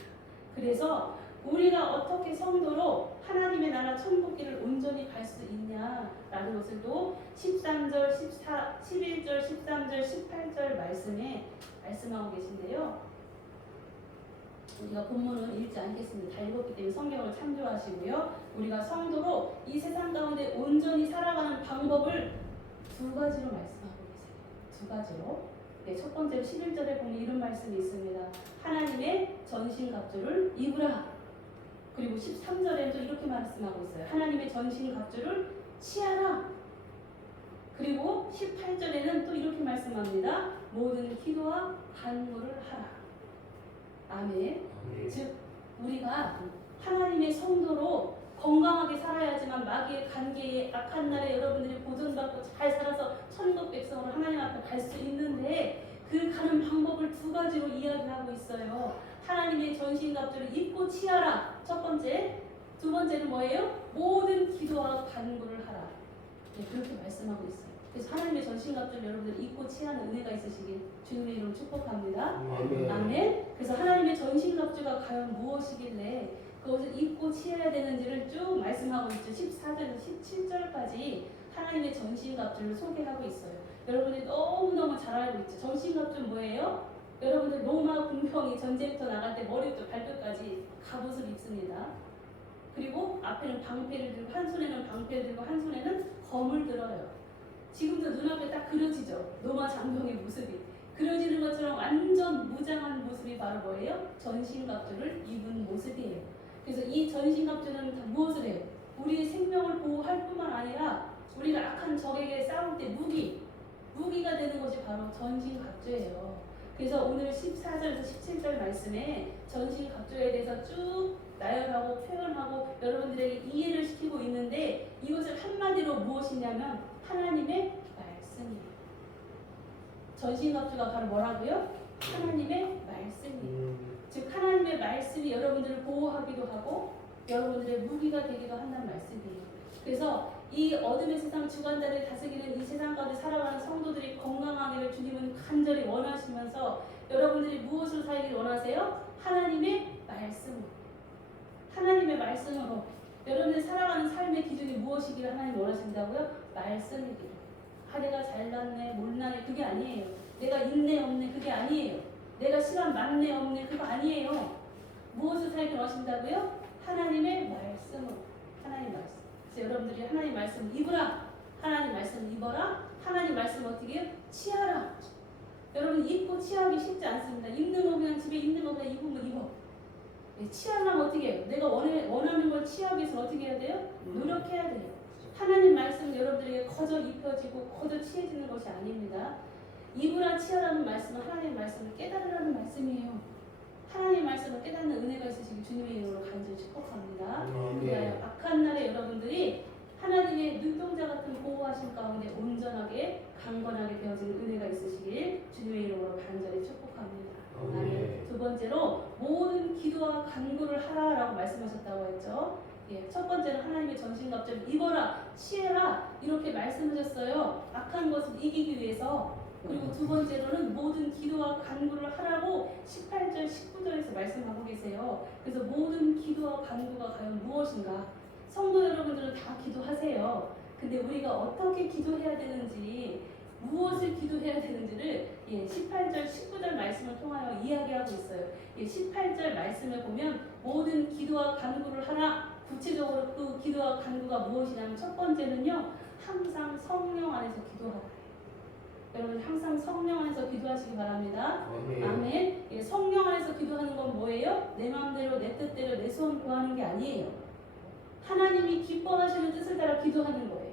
그래서 우리가 어떻게 성도로 하나님의 나라 천국길을 온전히 갈 수 있냐라는 것을 또 13절, 11절, 13절, 18절 말씀에 말씀하고 계신데요. 우리가 본문은 읽지 않겠습니다. 다 읽었기 때문에 성경을 참조하시고요. 우리가 성도로 이 세상 가운데 온전히 살아가는 방법을 두 가지로 말씀하고 계세요. 두 가지로. 네, 첫 번째로 11절에 보면 이런 말씀이 있습니다. 하나님의 전신갑주를 입으라. 그리고 13절에도 이렇게 말씀하고 있어요. 하나님의 전신갑주를 취하라. 그리고 18절에는 또 이렇게 말씀합니다. 모든 기도와 간구를 하라. 아멘. 즉 우리가 하나님의 성도로 건강하게 살아야지만 마귀의 관계에 악한 날에 여러분들이 보존받고 잘 살아서 천국 백성으로 하나님 앞에 갈 수 있는데 그 가는 방법을 두 가지로 이야기하고 있어요. 하나님의 전신갑주를 입고 취하라. 첫 번째. 두 번째는 뭐예요? 모든 기도와 간구를 하라. 네, 그렇게 말씀하고 있어요. 그래서 하나님의 전신갑주를 여러분들 입고 취하는 은혜가 있으시길 주님의 이름으로 축복합니다. 아멘. 그래서 하나님의 전신갑주가 과연 무엇이길래 그것을 입고 취해야 되는지를 쭉 말씀하고 있죠. 14절에서 17절까지 하나님의 전신갑주를 소개하고 있어요. 여러분이 너무너무 잘 알고 있죠. 전신갑주는 뭐예요? 여러분들 로마 군병이 전쟁터 나갈 때 머리부터 발끝까지 갑옷을 입습니다. 그리고 앞에는 방패를 들고 한 손에는 방패를 들고 한 손에는 검을 들어요. 지금도 눈앞에 딱 그려지죠. 로마 장병의 모습이. 그려지는 것처럼 완전 무장한 모습이 바로 뭐예요? 전신갑주를 입은 모습이에요. 그래서 이 전신갑주는 다 무엇을 해요? 우리의 생명을 보호할 뿐만 아니라 우리가 악한 적에게 싸울 때 무기가 되는 것이 바로 전신갑주예요. 그래서 오늘 14절에서 17절 말씀에 전신갑주에 대해서 쭉 나열하고 표현하고 여러분들에게 이해를 시키고 있는데 이것을 한마디로 무엇이냐면 하나님의 말씀이에요. 전신갑주가 바로 뭐라고요? 하나님의 말씀이에요. 즉 하나님의 말씀이 여러분들을 보호하기도 하고 여러분들의 무기가 되기도 한다는 말씀이에요. 그래서 이 어둠의 세상 주관자를 다스리는 이 세상 가운데 살아가는 성도들이 건강하기를 주님은 간절히 원하시면서 여러분들이 무엇으로 살기를 원하세요? 하나님의 말씀으로. 하나님의 말씀으로. 여러분들이 살아가는 삶의 기준이 무엇이기를 하나님 원하신다고요? 말씀이기를. 내가 잘났네 못나네 그게 아니에요. 내가 있네 없네 그게 아니에요. 내가 시간 많네 없네 그거 아니에요. 무엇을 살기를 원하신다고요? 하나님의 말씀으로. 하나님 말씀. 그래서 여러분들이 하나님 말씀 입으라. 하나님 말씀 입어라. 하나님 말씀 어떻게 해요? 취하라. 여러분 입고 취하기 쉽지 않습니다. 입는 거 그냥 집에 있는 거 그냥 입으면 입어. 취하려면 어떻게 해요? 내가 원하는 걸 취하기 위해서 어떻게 해야 돼요? 노력해야 돼요. 하나님 말씀 여러분들에게 거저 입혀지고 거저 취해지는 것이 아닙니다. 입으라 취하라는 말씀은 하나님 말씀을 깨달으라는 말씀이에요. 하나님 말씀을 깨닫는 은혜가 있으시길 주님의 이름으로 간절히 축복합니다. 그래야 악한 날에 여러분들이 하나님의 눈동자 같은 보호하심 가운데 온전하게 강건하게 되어지는 은혜가 있으시길 주님의 이름으로 간절히 축복합니다. 아멘. 두 번째로 모든 기도와 간구를 하라라고 말씀하셨다고 했죠. 예, 첫 번째는 하나님의 전신갑주를 입어라, 취해라 이렇게 말씀하셨어요. 악한 것을 이기기 위해서. 그리고 두 번째로는 모든 기도와 간구를 하라고 18절, 19절에서 말씀하고 계세요. 그래서 모든 기도와 간구가 과연 무엇인가? 성도 여러분들은 다 기도하세요. 근데 우리가 어떻게 기도해야 되는지, 무엇을 기도해야 되는지를 18절, 19절 말씀을 통하여 이야기하고 있어요. 18절 말씀을 보면 모든 기도와 간구를 하라. 구체적으로 그 기도와 간구가 무엇이냐면 첫 번째는요. 항상 성령 안에서 기도하라. 여러분 항상 성령 안에서 기도하시기 바랍니다. 아멘. 성령 안에서 기도하는 건 뭐예요? 내 마음대로 내 뜻대로 내 소원 구하는 게 아니에요. 하나님이 기뻐하시는 뜻을 따라 기도하는 거예요.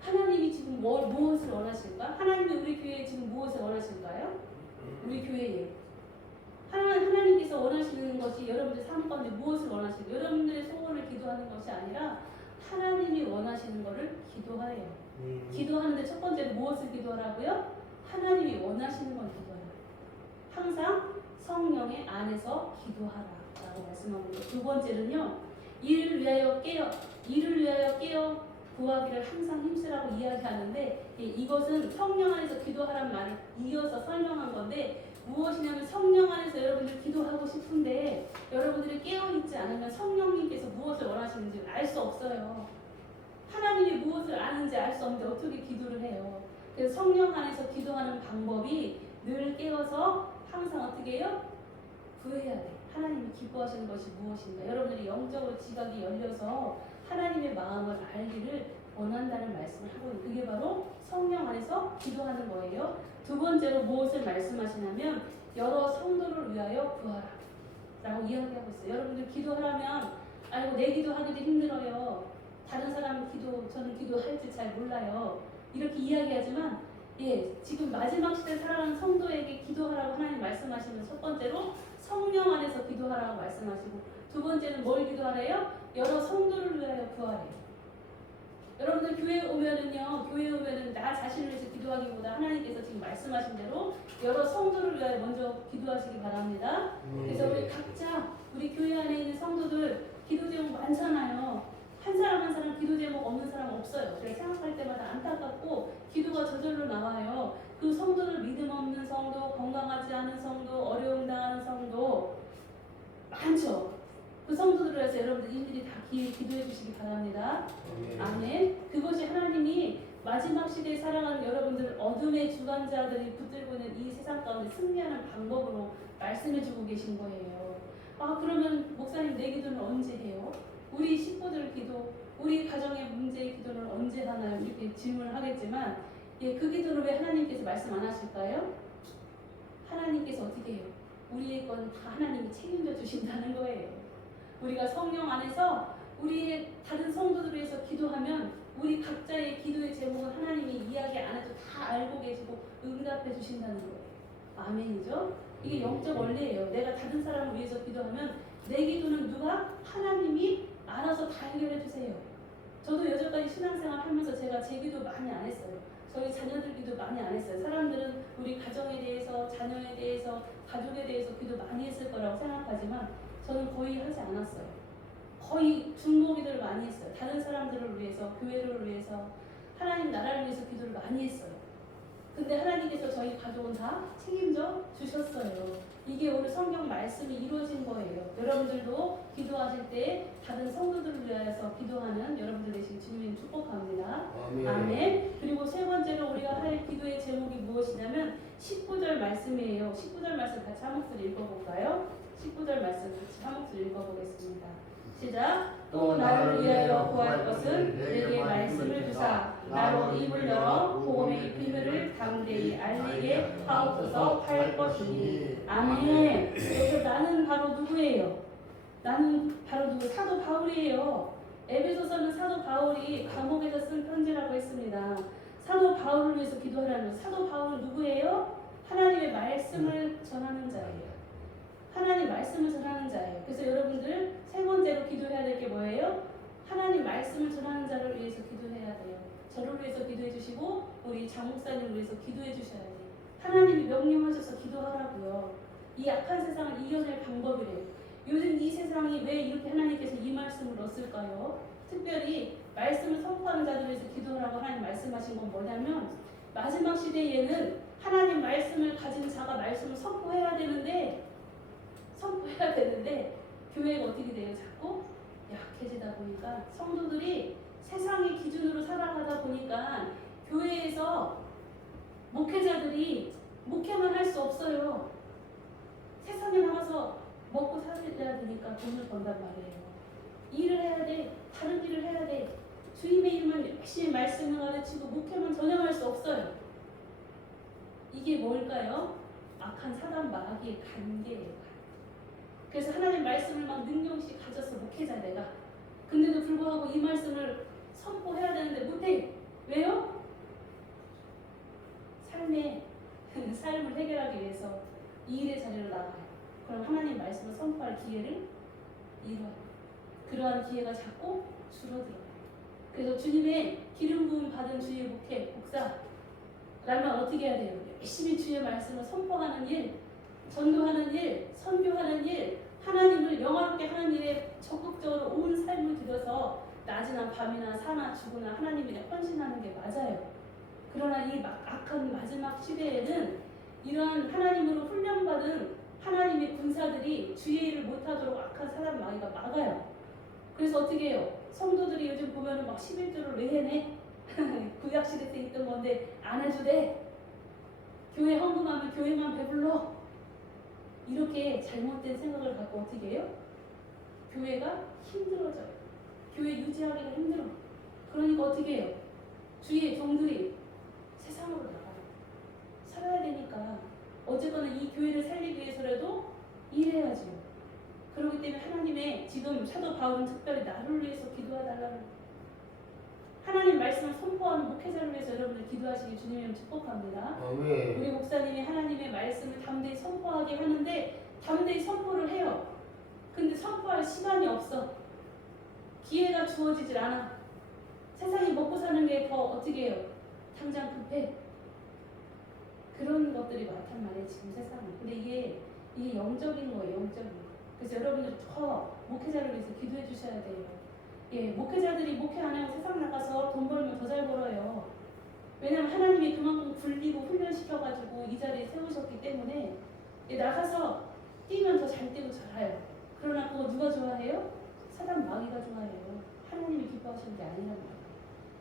하나님이 지금 무엇을 원하실까? 하나님이 우리 교회에 지금 무엇을 원하실까요? 우리 교회에 하나님께서 원하시는 것이 여러분들 삶 가운데 무엇을 원하실까요? 여러분들의 소원을 기도하는 것이 아니라 하나님이 원하시는 것을 기도하래요. 기도하는데 첫 번째로 무엇을 기도하라고요? 하나님이 원하시는 걸 기도하라. 항상 성령의 안에서 기도하라라고 말씀하고 있고 두 번째는요. 이를 위하여 깨어 구하기를 항상 힘쓰라고 이야기하는데 이것은 성령 안에서 기도하란 말이 이어서 설명한 건데 무엇이냐면 성령 안에서 여러분들 기도하고 싶은데 여러분들이 깨어있지 않으면 성령님께서 무엇을 원하시는지 알 수 없어요. 하나님이 무엇을 아는지 알 수 없는데 어떻게 기도를 해요. 그래서 성령 안에서 기도하는 방법이 늘 깨어서 항상 어떻게 해요? 구해야 돼. 하나님이 기뻐하시는 것이 무엇인가. 여러분들이 영적으로 지각이 열려서 하나님의 마음을 알기를 원한다는 말씀을 하고 있는 그게 바로 성령 안에서 기도하는 거예요. 두 번째로 무엇을 말씀하시냐면 여러 성도를 위하여 구하라 라고 이야기하고 있어요. 여러분들 기도하려면 아이고 내 기도하기도 힘들어요. 다른 사람 기도 저는 기도할지 잘 몰라요. 이렇게 이야기하지만 지금 마지막 시대 살아가는 성도에게 기도하라고 하나님 말씀하시면 첫 번째로 성령 안에서 기도하라고 말씀하시고 두 번째는 뭘 기도하래요? 여러 성도를 위하여 구하래요. 여러분들 교회에 오면은 나 자신을 위해서 기도하기보다 하나님께서 지금 말씀하신 대로 여러 성도를 위하여 먼저 기도하시기 바랍니다. 그래서 우리 각자 우리 교회 안에 있는 성도들 기도 제목 많잖아요. 한 사람 한 사람 기도 제목 없는 사람 없어요. 제가 생각할 때마다 안타깝고 기도가 저절로 나와요. 그 성도들 믿음 없는 성도, 건강하지 않은 성도, 어려움 당하는 성도 많죠. 그 성도들을 위해서 여러분들 일일이 다 기도해 주시기 바랍니다. 아멘. 그것이 하나님이 마지막 시대에 살아가는 여러분들 어둠의 주관자들이 붙들고 있는 이 세상 가운데 승리하는 방법으로 말씀해 주고 계신 거예요. 그러면 목사님 내 기도는 언제 해요? 우리 식구들 기도, 우리 가정의 문제의 기도는 언제 하나요? 이렇게 질문을 하겠지만 그 기도를 왜 하나님께서 말씀 안 하실까요? 하나님께서 어떻게 해요? 우리의 건 다 하나님이 책임져 주신다는 거예요. 우리가 성령 안에서 우리의 다른 성도들을 위해서 기도하면 우리 각자의 기도의 제목은 하나님이 이야기 안 해도 다 알고 계시고 응답해 주신다는 거예요. 아멘이죠? 이게 영적 원리예요. 내가 다른 사람을 위해서 기도하면 내 기도는 누가? 하나님이 알아서 다 해결해 주세요. 저도 여태까지 신앙생활 하면서 제가 제 기도 많이 안 했어요. 저희 자녀들 기도 많이 안 했어요. 사람들은 우리 가정에 대해서, 자녀에 대해서, 가족에 대해서 기도 많이 했을 거라고 생각하지만 저는 거의 하지 않았어요. 거의 중보기도를 많이 했어요. 다른 사람들을 위해서, 교회를 위해서, 하나님 나라를 위해서 기도를 많이 했어요. 근데 하나님께서 저희 가족은 다 책임져 주셨어요. 이게 오늘 성경 말씀이 이루어진 거예요. 여러분들도 기도하실 때 다른 성도들을 위하여서 기도하는 여러분들 되시길 주님 축복합니다. 아멘. 그리고 세 번째로 우리가 할 기도의 제목이 무엇이냐면 19절 말씀이에요. 19절 말씀 같이 한 목소리 읽어볼까요? 19절 말씀 같이 한 목소리 읽어보겠습니다. 시작. 또 나를 위하여 구할 것은 내게 말씀을 주사 나로 입을 열어 복음의 비밀을 담대히 알리게 하옵소서 할 것이니. 아멘. 그래서 나는 바로 누구예요? 나는 바로 누구? 사도 바울이에요. 에베소서는 사도 바울이 감옥에서 쓴 편지라고 했습니다. 사도 바울을 위해서 기도하라는 거예요. 사도 바울은 누구예요? 하나님의 말씀을 전하는 자예요. 하나님 말씀을 전하는 자예요. 그래서 여러분들 세 번째로 기도해야 될 게 뭐예요? 하나님 말씀을 전하는 자를 위해서 기도해야 돼요. 저를 위해서 기도해 주시고 우리 장 목사님을 위해서 기도해 주셔야 돼요. 하나님이 명령하셔서 기도하라고요. 이 악한 세상을 이겨낼 방법이래요. 요즘 이 세상이 왜 이렇게 하나님께서 이 말씀을 넣었을까요? 특별히 말씀을 선포하는 자들을 위해서 기도하라고 하나님 말씀하신 건 뭐냐면 마지막 시대에는 하나님 말씀을 가진 자가 말씀을 선포해야 되는데 교회가 어떻게 돼요? 자꾸 약해지다 보니까 성도들이 세상의 기준으로 살아가다 보니까 교회에서 목회자들이 목회만 할 수 없어요. 세상에 나가서 먹고 살아야 되니까 돈을 번단 말이에요. 일을 해야 돼. 다른 일을 해야 돼. 주님의 이름을 열심히 말씀을 가르치고 목회만 전념할 수 없어요. 이게 뭘까요? 악한 사단 마귀의 관계예요. 그래서 하나님 말씀을 막 능력없이 가졌어. 목회자 내가. 근데도 불구하고 이 말씀을 선포해야 되는데 못해. 왜요? 삶을 해결하기 위해서 이 일의 자리로 나가요. 그럼 하나님 말씀을 선포할 기회를 잃어요. 그러한 기회가 자꾸 줄어들어요. 그래서 주님의 기름 부음 받은 주의 목회, 목사라면 어떻게 해야 돼요? 열심히 주의 말씀을 선포하는 일, 전도하는 일, 선교하는 일, 하나님을 영화롭게 하는 일에 적극적으로 온 삶을 들여서 낮이나 밤이나 사나 주거나 하나님에 헌신하는 게 맞아요. 그러나 이 악한 마지막 시대에는 이러한 하나님으로 훈련받은 하나님의 군사들이 주의 일을 못하도록 악한 사람 마귀가 막아요. 그래서 어떻게 해요? 성도들이 요즘 보면은 막 11조를 왜 해내? 구약시대 때 있던 건데 안 해도 돼. 교회 헌금하면 교회만 배불러. 이렇게 잘못된 생각을 갖고 어떻게 해요? 교회가 힘들어져요. 교회 유지하기가 힘들어. 그러니까 어떻게 해요? 주위의 종들이 세상으로 나가요. 살아야 되니까 어쨌거나 이 교회를 살리기 위해서라도 일해야죠. 그렇기 때문에 하나님의 지금 사도 바울은 특별히 나를 위해서 기도해달라고, 하나님 말씀을 선포하는 목회자를 위해서 여러분들 기도하시기 주님의 이름 축복합니다. 우리 목사님이 하나님의 말씀을 담대히 선포하게 하는데 담대히 선포를 해요. 근데 선포할 시간이 없어. 기회가 주어지질 않아. 세상이 먹고 사는 게 더 어떻게 해요? 당장 급해. 그런 것들이 많단 말이에요 지금 세상은. 근데 이게 영적인 거예요. 영적인 거. 그래서 여러분들 더 목회자를 위해서 기도해 주셔야 돼요. 예, 목회자들이 목회 안 하고 세상 나가서 돈 벌면 더 잘 벌어요. 왜냐면 하나님이 그만큼 굴리고 훈련시켜가지고 이 자리에 세우셨기 때문에 나가서 뛰면 더 잘 뛰고 잘해요. 그러나 그거 누가 좋아해요? 사단 마귀가 좋아해요. 하나님이 기뻐하시는 게 아니란 말이에요.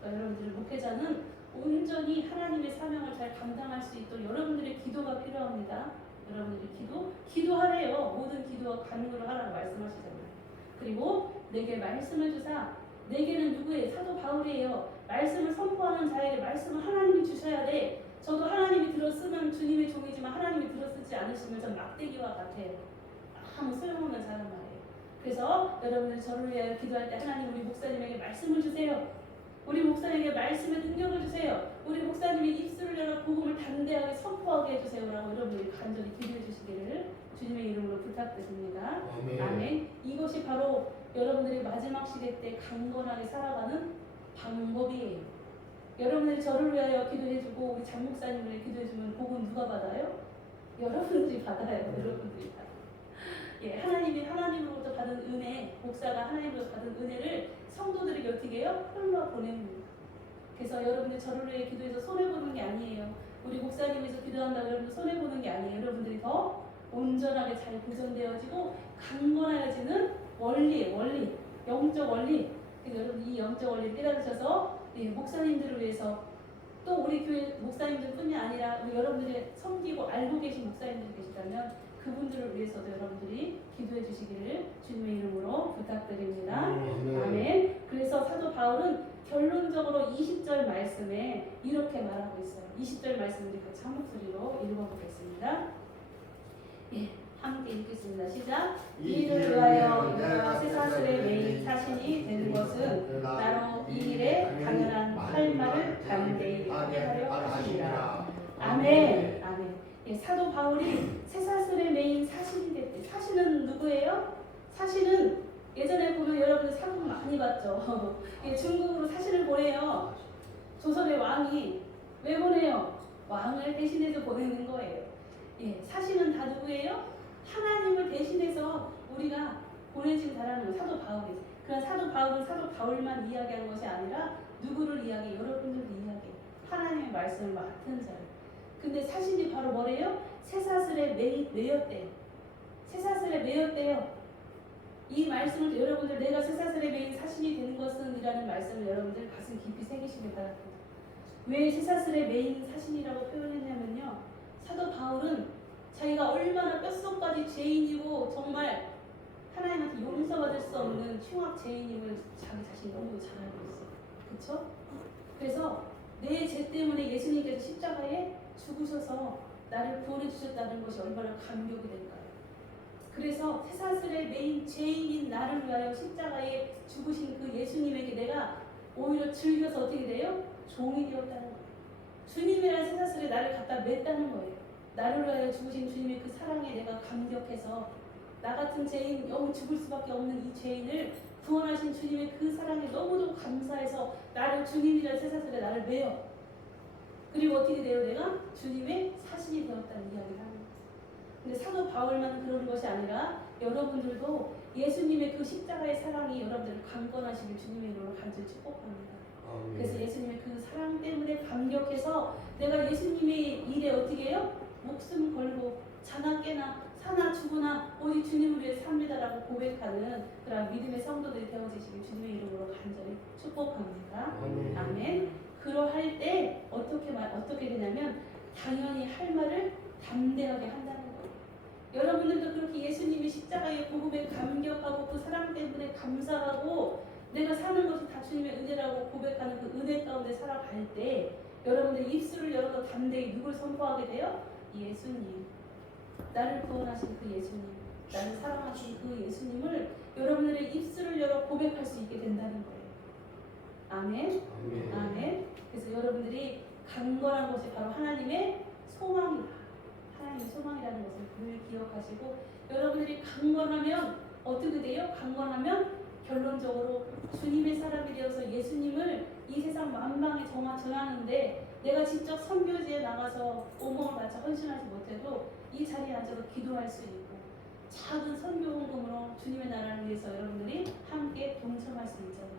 그러니까 여러분들 목회자는 온전히 하나님의 사명을 잘 감당할 수 있도록 여러분들의 기도가 필요합니다. 여러분들이 기도하래요. 모든 기도와 간구를 하라고 말씀하시잖아요. 그리고 내게 말씀을 주사. 내게는 누구예요? 사도 바울이에요. 말씀을 선포하는 자에게 말씀을 하나님이 주셔야 돼. 저도 하나님이 들었으면 주님의 종이지만 하나님이 들었지 않으시면 전 막대기와 같아요. 아무 소용없는 사람 말이에요. 그래서 여러분들 저를 위하여 기도할 때 하나님 우리 목사님에게 말씀을 주세요. 우리 목사님에게 말씀의 능력을 주세요. 우리 목사님이 입술을 열어 복음을 담대하게 선포하게 해주세요 라고 여러분들이 간절히 기도해 주시기를 주님의 이름으로 부탁드립니다. 아멘. 이것이 바로 여러분들이 마지막 시대 때 강건하게 살아가는 방법이에요. 여러분들이 저를 위하여 기도해주고 우리 장목사님을 위해 기도해주면 복음 누가 받아요? 여러분들이 받아요. 여러분들이 받아요. 예, 하나님이 하나님으로부터 받은 은혜, 목사가 하나님으로부터 받은 은혜를 성도들에게 어떻게 해요? 흘러 보냅니다. 그래서 여러분들 저를 위해 기도해서 손해보는 게 아니에요. 우리 목사님에서 기도한다고 여러분들 손해보는 게 아니에요. 여러분들이 더 온전하게 잘 구성되어지고 강건해지는 원리, 영적 원리. 그래서 여러분 이 영적 원리를 깨달으셔서 목사님들을 위해서 또 우리 교회 목사님들뿐이 아니라 우리 여러분들이 섬기고 알고 계신 목사님들이 계시다면 그분들을 위해서도 여러분들이 기도해 주시기를 주님의 이름으로 부탁드립니다. 아멘. 그래서 사도 바울은 결론적으로 20절 말씀에 이렇게 말하고 있어요. 20절 말씀을 같이 한 목소리로 읽어보겠습니다. 예, 함께 읽겠습니다. 시작. 이를 위하여 내가 쇠사슬에 매일 사신이 되는 것은 나로 이 일에 당연한 할 말을 담대히 하려 하시니라. 아멘. 아멘. 예, 사도 바울이 쇠사슬에 매인 사신이 됐대. 사신은 누구예요? 사신은 예전에 보면 여러분들 사극 많이 봤죠. 예, 중국으로 사신을 보내요. 조선의 왕이 왜 보내요? 왕을 대신해서 보내는 거예요. 예, 사신은 다 누구예요? 하나님을 대신해서 우리가 보내진 자라는 거 사도 바울이죠. 그런 사도 바울은 사도 바울만 이야기하는 것이 아니라 누구를 이야기해? 여러분들도 이야기해. 하나님의 말씀을 맡은 자를. 근데 사신이 바로 뭐래요? 쇠사슬에 매였대요. 쇠사슬에 매였대요. 이 말씀을 여러분들 내가 쇠사슬에 매인 사신이 되는 것은 이라는 말씀을 여러분들 가슴 깊이 새기시길 바랍니다. 왜 쇠사슬에 매인 사신이라고 표현했냐면요. 사도 바울은 자기가 얼마나 뼛속까지 죄인이고 정말 하나님한테 용서받을 수 없는 흉악 죄인임을 자기 자신이 너무 잘 알고 있어요. 그렇죠? 그래서 내 죄 때문에 예수님께서 십자가에 죽으셔서 나를 구원해 주셨다는 것이 얼마나 감격이 될까요? 그래서 쇠사슬에 매인 죄인인 나를 위하여 십자가에 죽으신 그 예수님에게 내가 오히려 즐겨서 어떻게 돼요? 종이 되었다는 거예요. 주님이라는 쇠사슬에 나를 갖다 맸다는 거예요. 나를 위하여 죽으신 주님의 그 사랑에 내가 감격해서 나 같은 죄인, 영원 죽을 수밖에 없는 이 죄인을 구원하신 주님의 그 사랑에 너무도 감사해서 나를 주님이라는 쇠사슬에 나를 매요. 그리고 어떻게 돼요? 내가 주님의 사신이 되었다는 이야기를 하는 거예요. 근데 사도 바울만 그런 것이 아니라 여러분들도 예수님의 그 십자가의 사랑이 여러분들을 강건하시길 주님의 이름으로 간절히 축복합니다. 그래서 예수님의 그 사랑 때문에 감격해서 내가 예수님의 일에 어떻게 해요? 목숨 걸고 자나 깨나 사나 죽으나 오직 주님을 위해 삽니다라고 고백하는 그런 믿음의 성도들이 되어지시길 주님의 이름으로 간절히 축복합니다. 아멘. 그러할 때 어떻게 되냐면 당연히 할 말을 담대하게 한다는 거예요. 여러분들도 그렇게 예수님이 십자가의 복음에 감격하고 그 사랑 때문에 감사하고 내가 사는 것이 다 주님의 은혜라고 고백하는 그 은혜 가운데 살아갈 때 여러분들 입술을 열어서 담대히 누굴 선포하게 돼요? 예수님. 나를 구원하신 그 예수님. 나를 사랑하신 그 예수님을 여러분들의 입술을 열어 고백할 수 있게 된다는 거예요. 아멘. 아멘. 그래서 여러분들이 강건한 것이 바로 하나님의 소망이다. 하나님의 소망이라는 것을 늘 기억하시고 여러분들이 강건하면 어떻게 돼요? 강건하면 결론적으로 주님의 사람이 되어서 예수님을 이 세상 만방에 전하는데 내가 직접 선교지에 나가서 오목을 바쳐 헌신하지 못해도 이 자리에 앉아서 기도할 수 있고 작은 선교 헌금으로 주님의 나라를 위해서 여러분들이 함께 동참할 수 있잖아요.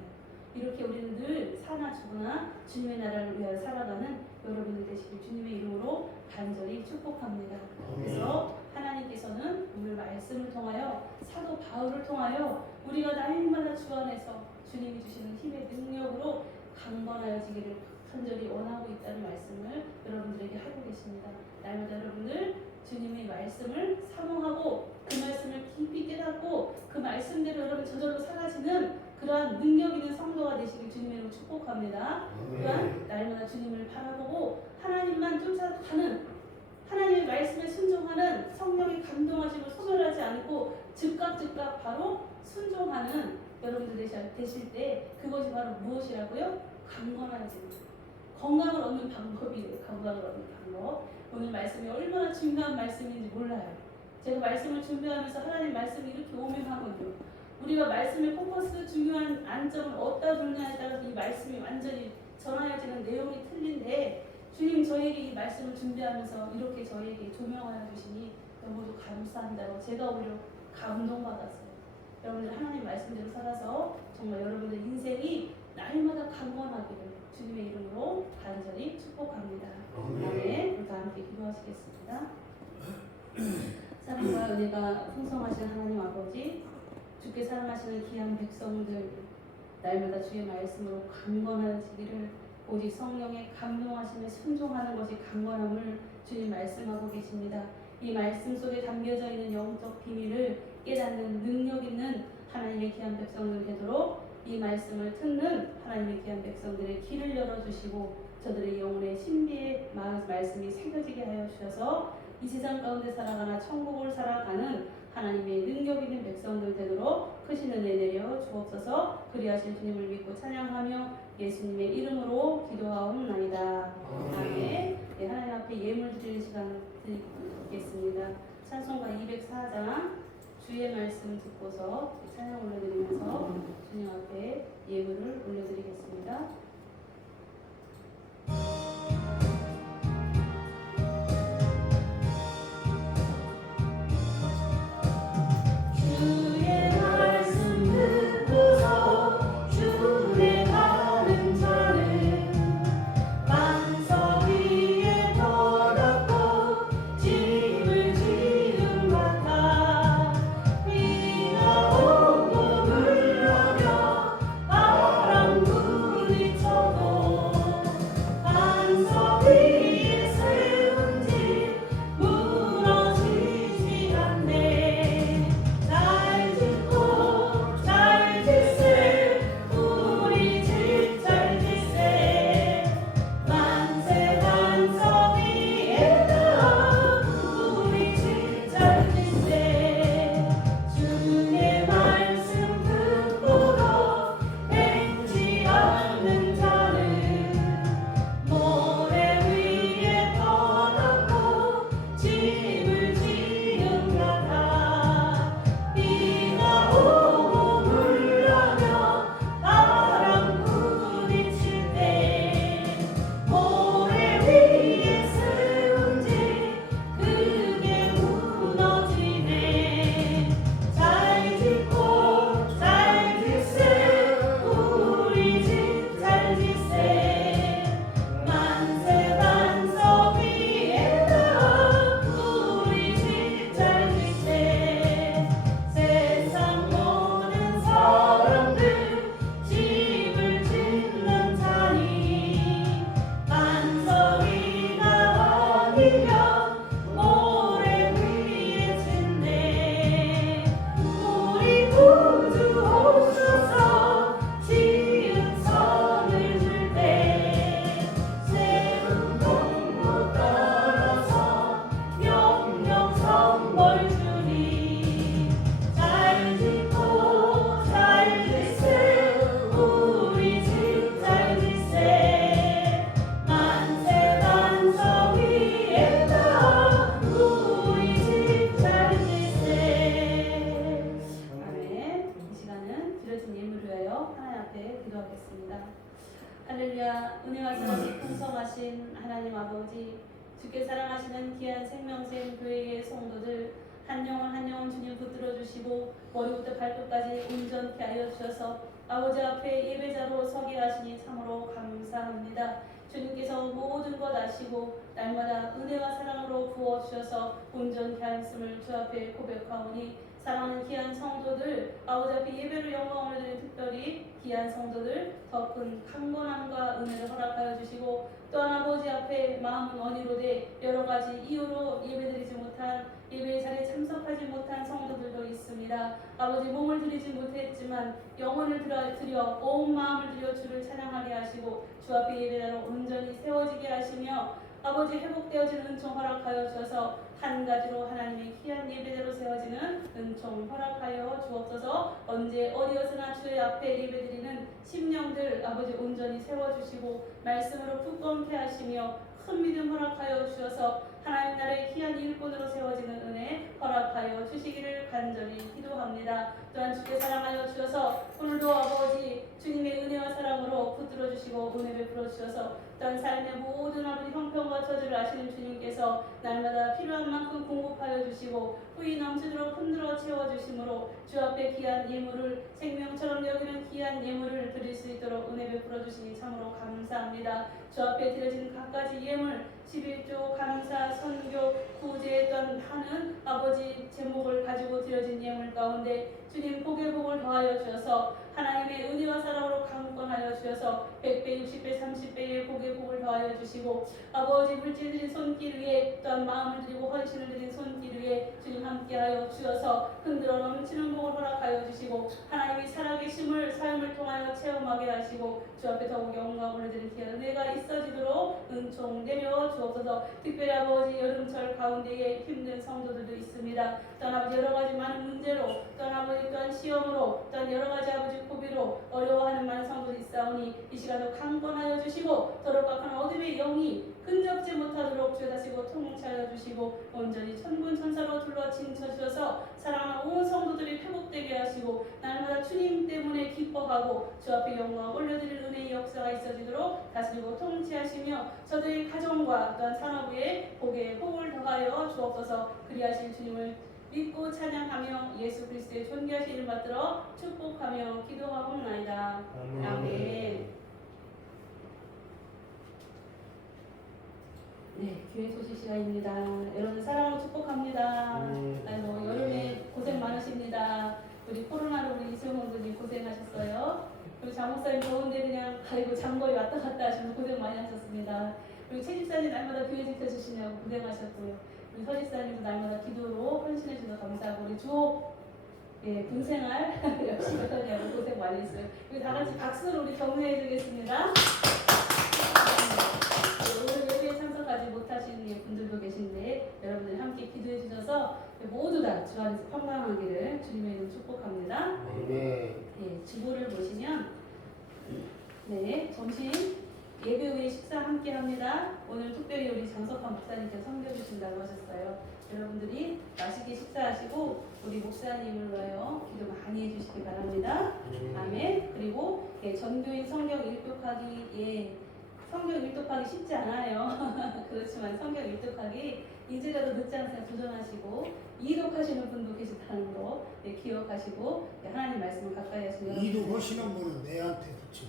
이렇게 우리는 늘 사나 죽으나 주님의 나라를 위하여 살아가는 여러분들 되시길 주님의 이름으로 간절히 축복합니다. 그래서 하나님께서는 오늘 말씀을 통하여 사도 바울을 통하여 우리가 날마다 주 안에서 주님이 주시는 힘의 능력으로 강건하여지기를 간절히 원하고 있다는 말씀을 여러분들에게 하고 계십니다. 날마다 여러분들 주님의 말씀을 사모하고 그 말씀을 깊이 깨닫고 그 말씀대로 여러분 저절로 살아지는 그러한 능력 있는 성도가 되시길 주님으로 축복합니다. 또한 날마다 주님을 바라보고 하나님만 쫓아가는 하나님의 말씀에 순종하는 성령의 감동하심을 소멸하지 않고 즉각 바로 순종하는 여러분들 되실 때 그것이 바로 무엇이라고요? 강건해집니다. 건강을 얻는 방법이에요. 건강을 얻는 방법. 오늘 말씀이 얼마나 중요한 말씀인지 몰라요. 제가 말씀을 준비하면서 하나님 말씀이 이렇게 오명하거든요. 우리가 말씀의 포커스 중요한 안점을 어디다 두느냐에 따라서 이 말씀이 완전히 전하여지는 내용이 틀린데 주님 저에게 이 말씀을 준비하면서 이렇게 저에게 조명하여 주시니 너무도 감사한다고 제가 오히려 감동받았어요. 여러분들 하나님 말씀대로 살아서 정말 여러분들 인생이 날마다 강건하기를 주님의 이름으로 간절히 축복합니다. 아멘. 우리 다 함께 기도하시겠습니다. 사랑과 은혜가 풍성하신 하나님 아버지, 주께 사랑하시는 귀한 백성들 날마다 주의 말씀으로 강건하시기를 오직 성령의 감동하심에 순종하는 것이 강건함을 주님 말씀하고 계십니다. 이 말씀 속에 담겨져 있는 영적 비밀을 깨닫는 능력 있는 하나님의 귀한 백성들 되도록 이 말씀을 듣는 하나님의 귀한 백성들의 길을 열어주시고 저들의 영혼의 신비의 말씀이 새겨지게 하여 주셔서 이 세상 가운데 살아가나 천국을 살아가는 하나님의 능력 있는 백성들 되도록 크신 은혜 내려 주옵소서. 그리하실 주님을 믿고 찬양하며 예수님의 이름으로 기도하옵나이다. 아멘. 네, 하나님 앞에 예물 드리는 시간 드리겠습니다. 찬송가 204장 주의 말씀 듣고서 찬양 올려드리면서 주님 앞에 예물을 올려드리겠습니다. 바람 할렐루야. 은혜와 사랑이 풍성하신 하나님 아버지, 주께 사랑하시는 귀한 생명샘 교회의 성도들 한 영혼 한 영혼 주님 붙들어 주시고 머리부터 발끝까지 온전케 하여 주셔서 아버지 앞에 예배자로 서게 하시니 참으로 감사합니다. 주님께서 모든 것 아시고 날마다 은혜와 사랑으로 부어주셔서 온전케 하였음을 주 앞에 고백하오니 사랑하는 귀한 성도들 아버지 앞에 예배를 영광을 드리는 특별히 귀한 성도들 더 큰 강건함과 은혜를 허락하여 주시고 또한 아버지 앞에 마음은 원이로되 여러 가지 이유로 예배드리지 못한 예배 자리에 참석하지 못한 성도들도 있습니다. 아버지 몸을 드리지 못했지만 영혼을 드려 온 마음을 들여 주를 찬양하게 하시고 주 앞에 예배자로 온전히 세워지게 하시며 아버지 회복되어지는 은총 허락하여 주셔서 한 가지로 하나님의 귀한 예배대로 세워지는 은총 허락하여 주옵소서. 언제 어디에서나 주의 앞에 예배드리는 심령들 아버지 온전히 세워주시고 말씀으로 굳건케 하시며 큰 믿음 허락하여 주셔서 하나님 나라의 귀한 일꾼으로 세워지는 은혜 허락하여 주시기를 간절히 기도합니다. 또한 주께 사랑하여 주셔서 오늘도 아버지 주님의 은혜와 사랑으로 붙들어 주시고 은혜 베풀어 주셔서 또한 삶의 모든 아버지 형편과 처지를 아시는 주님께서 날마다 필요한 만큼 공급하여 주시고 후이 넘치도록 흔들어 채워주심으로 주 앞에 귀한 예물을 생명처럼 여기는 귀한 예물을 드릴 수 있도록 은혜 베풀어 주시니 참으로 감사합니다. 주 앞에 드려진 각가지 예물 11조 감사 선교 구제 또한 하는 아버지 제목을 가지고 드려진 예물 가운데 주님 복의 복을 더하여 주셔서 하나님의 은혜와 사랑으로 강권하여 주셔서 100배 60배 30배의 복의 복을 더하여 주시고 아버지 물질 드린 손길 위에 또한 마음을 드리고 헌신을 드린 손길 위에 주님 함께하여 주셔서 흔들어 넘치는 복을 허락하여 주시고 하나님이 살아계심을 삶을 통하여 체험하게 하시고 주 앞에 더욱 영광을 드린 귀한 은혜가 있어지도록 은총 내려 주옵소서. 특별히 아버지 여름철 가운데에 힘든 성도들도 있습니다. 또한 아버지 여러 가지 많은 문제로 또한 아버지 또한 시험으로 또한 여러 가지 아버지 고비로 어려워하는 많은 성도들이 있사오니 이 시간도 강권하여 주시고 더럽고 악한 어둠의 영이 흔적지 못하도록 주다시고 통치하여 주시고 온전히 천군 천사로 둘러친 쳐주셔서 사랑하는 온 성도들이 회복되게 하시고 날마다 주님 때문에 기뻐하고 주 앞에 영광 올려드릴 은혜의 역사가 있어지도록 다스리고 통치하시며 저들의 가정과 또한 산업에 복에 복을 더하여 주옵소서. 그리하신 주님을 믿고 찬양하며 예수 그리스도의 존귀하신 이름 받들어 축복하며 기도하옵나이다. 아멘. 네, 교회 소식 시간입니다. 여러분 사랑으로 축복합니다. 아이고 여름에 고생 많으십니다. 우리 코로나로 우리 이승원분이 고생하셨어요. 그리고 장목사님 더운데 그냥 아이고 장거리 왔다 갔다 하시면 고생 많이 하셨습니다. 그리고 최 집사님 날마다 교회 지켜주시냐고 고생하셨고요. 우리 서 집사님도 날마다 기도로 헌신해 주셔서 감사하고 우리 주옥 군생활 열심히 하냐고 고생 많이 했어요. 우리 다 같이 박수로 우리 격려해 주겠습니다. 오늘 예배에 참석하지 못하신 분들도 계신데 여러분들 함께 기도해 주셔서 모두 다 주 안에서 평강하기를 주님의 이름 축복합니다. 네, 주보를 보시면 점심 예배 후에 식사 함께 합니다. 오늘 특별히 우리 장석환 목사님께서 섬겨주신다고 하셨어요. 여러분들이 맛있게 식사하시고 우리 목사님을 위하여 기도 많이 해주시기 바랍니다. 아멘. 그리고 전교인 성경 일독하기 성경 일독하기 쉽지 않아요. 그렇지만 성경 일독하기 이제라도 늦지 않으세요. 도전하시고 이독하시는 분도 계시다는 거 기억하시고 하나님 말씀을 가까이 하시면 이독하시는 분은 내한테 붙여.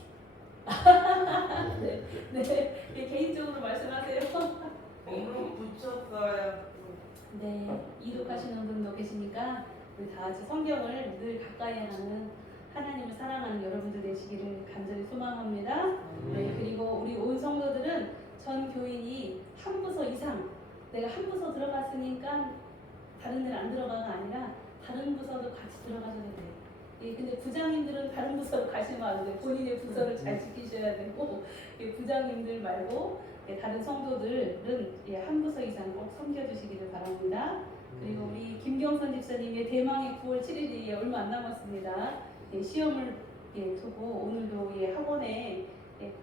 개인적으로 말씀하세요. 붙였어요. 이독하시는 분도 계시니까 우리 다 같이 성경을 늘 가까이 하는 하나님을 사랑하는 여러분들 되시기를 간절히 소망합니다. 그리고 우리 온 성도들은 전 교인이 한 부서 이상 내가 한 부서 들어갔으니까 다른 데는 안 들어가가 아니라 다른 부서도 같이 들어가셔야 돼요. 근데 부장님들은 다른 부서로 가시면 안 돼요. 본인의 부서를 잘 지키셔야 되고 부장님들 말고 다른 성도들은 한 부서 이상 꼭 섬겨주시기를 바랍니다. 그리고 우리 김경선 집사님의 대망의 9월 7일이 얼마 안 남았습니다. 시험을 두고 오늘도 학원에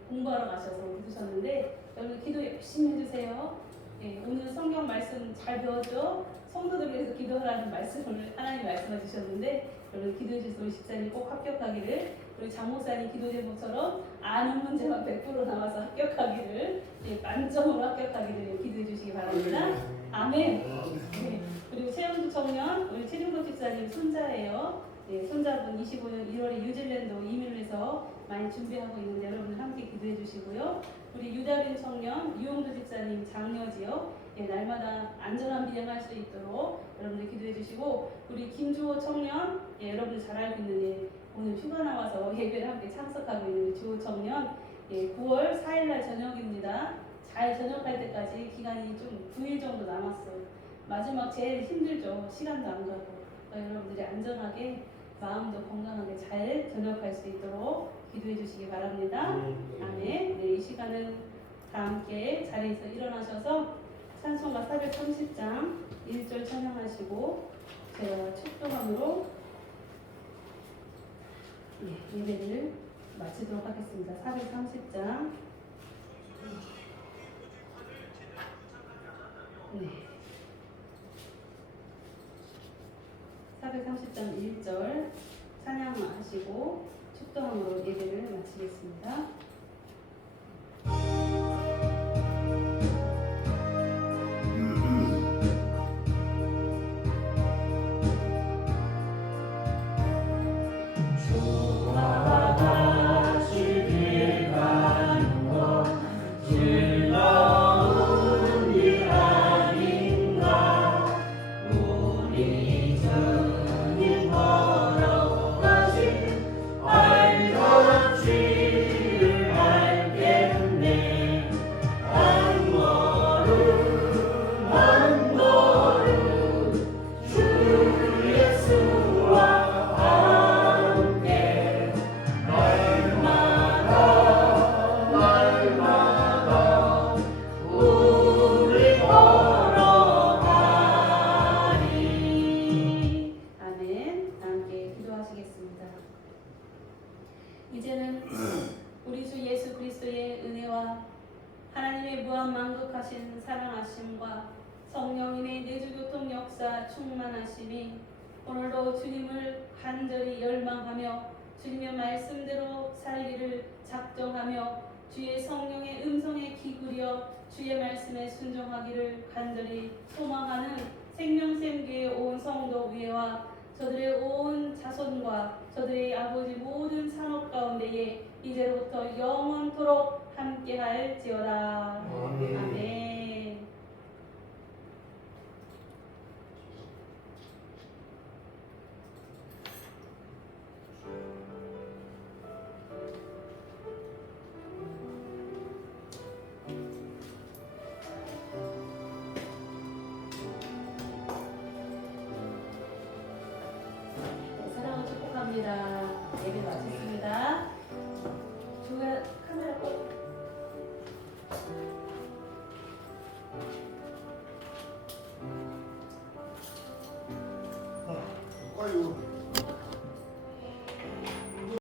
공부하러 가셔서 늦으셨는데 여러분 기도 열심히 해주세요. 오늘 성경 말씀 잘 배웠죠? 성도들 위해서 기도하라는 말씀을 하나님 말씀해 주셨는데 여러분 기도해 주셔서 우리 집사님 꼭 합격하기를 우리 장 목사님 기도 제목처럼 아는 문제만 100% 나와서 합격하기를 만점으로 합격하기를 기도해 주시기 바랍니다. 아멘. 네. 그리고 최은주 청년 우리 최준권 집사님 손자예요. 네, 손자분 25년 1월에 뉴질랜드 이민을 해서 많이 준비하고 있는데 여러분들 함께 기도해 주시고요. 우리 유다빈 청년 유용도 집사님 장녀지요. 예, 날마다 안전한 비행할 수 있도록 여러분들 기도해 주시고 우리 김주호 청년 여러분들 잘 알고 있는 오늘 휴가 나와서 예배를 함께 참석하고 있는 주호 청년 9월 4일날 저녁입니다. 잘 전역할 때까지 기간이 좀 9일 정도 남았어요. 마지막 제일 힘들죠. 시간도 안 가고 그러니까 여러분들이 안전하게 마음도 건강하게 잘 전역할 수 있도록 기도해 주시기 바랍니다. 아멘. 네, 이 시간은 다 함께 자리에서 일어나셔서 찬송가 430장 1절 찬양하시고 제가 축도함으로 예배를 마치도록 하겠습니다. 430장 네. 430장 1절 찬양하시고 축도함으로 예배를 마치겠습니다. 이제는 우리 주 예수 그리스도의 은혜와 하나님의 무한만극하신 사랑하심과 성령님의 내주교통 역사 충만하심이 오늘도 주님을 간절히 열망하며 주님의 말씀대로 살기를 작정하며 주의 성령의 음성에 기울여 주의 말씀에 순종하기를 간절히 소망하는 생명샘교의 온 성도 위에와 저들의 온 자손과 저들의 아버지 모든 산업 가운데에 이제로부터 영원토록 함께할지어다. 아멘.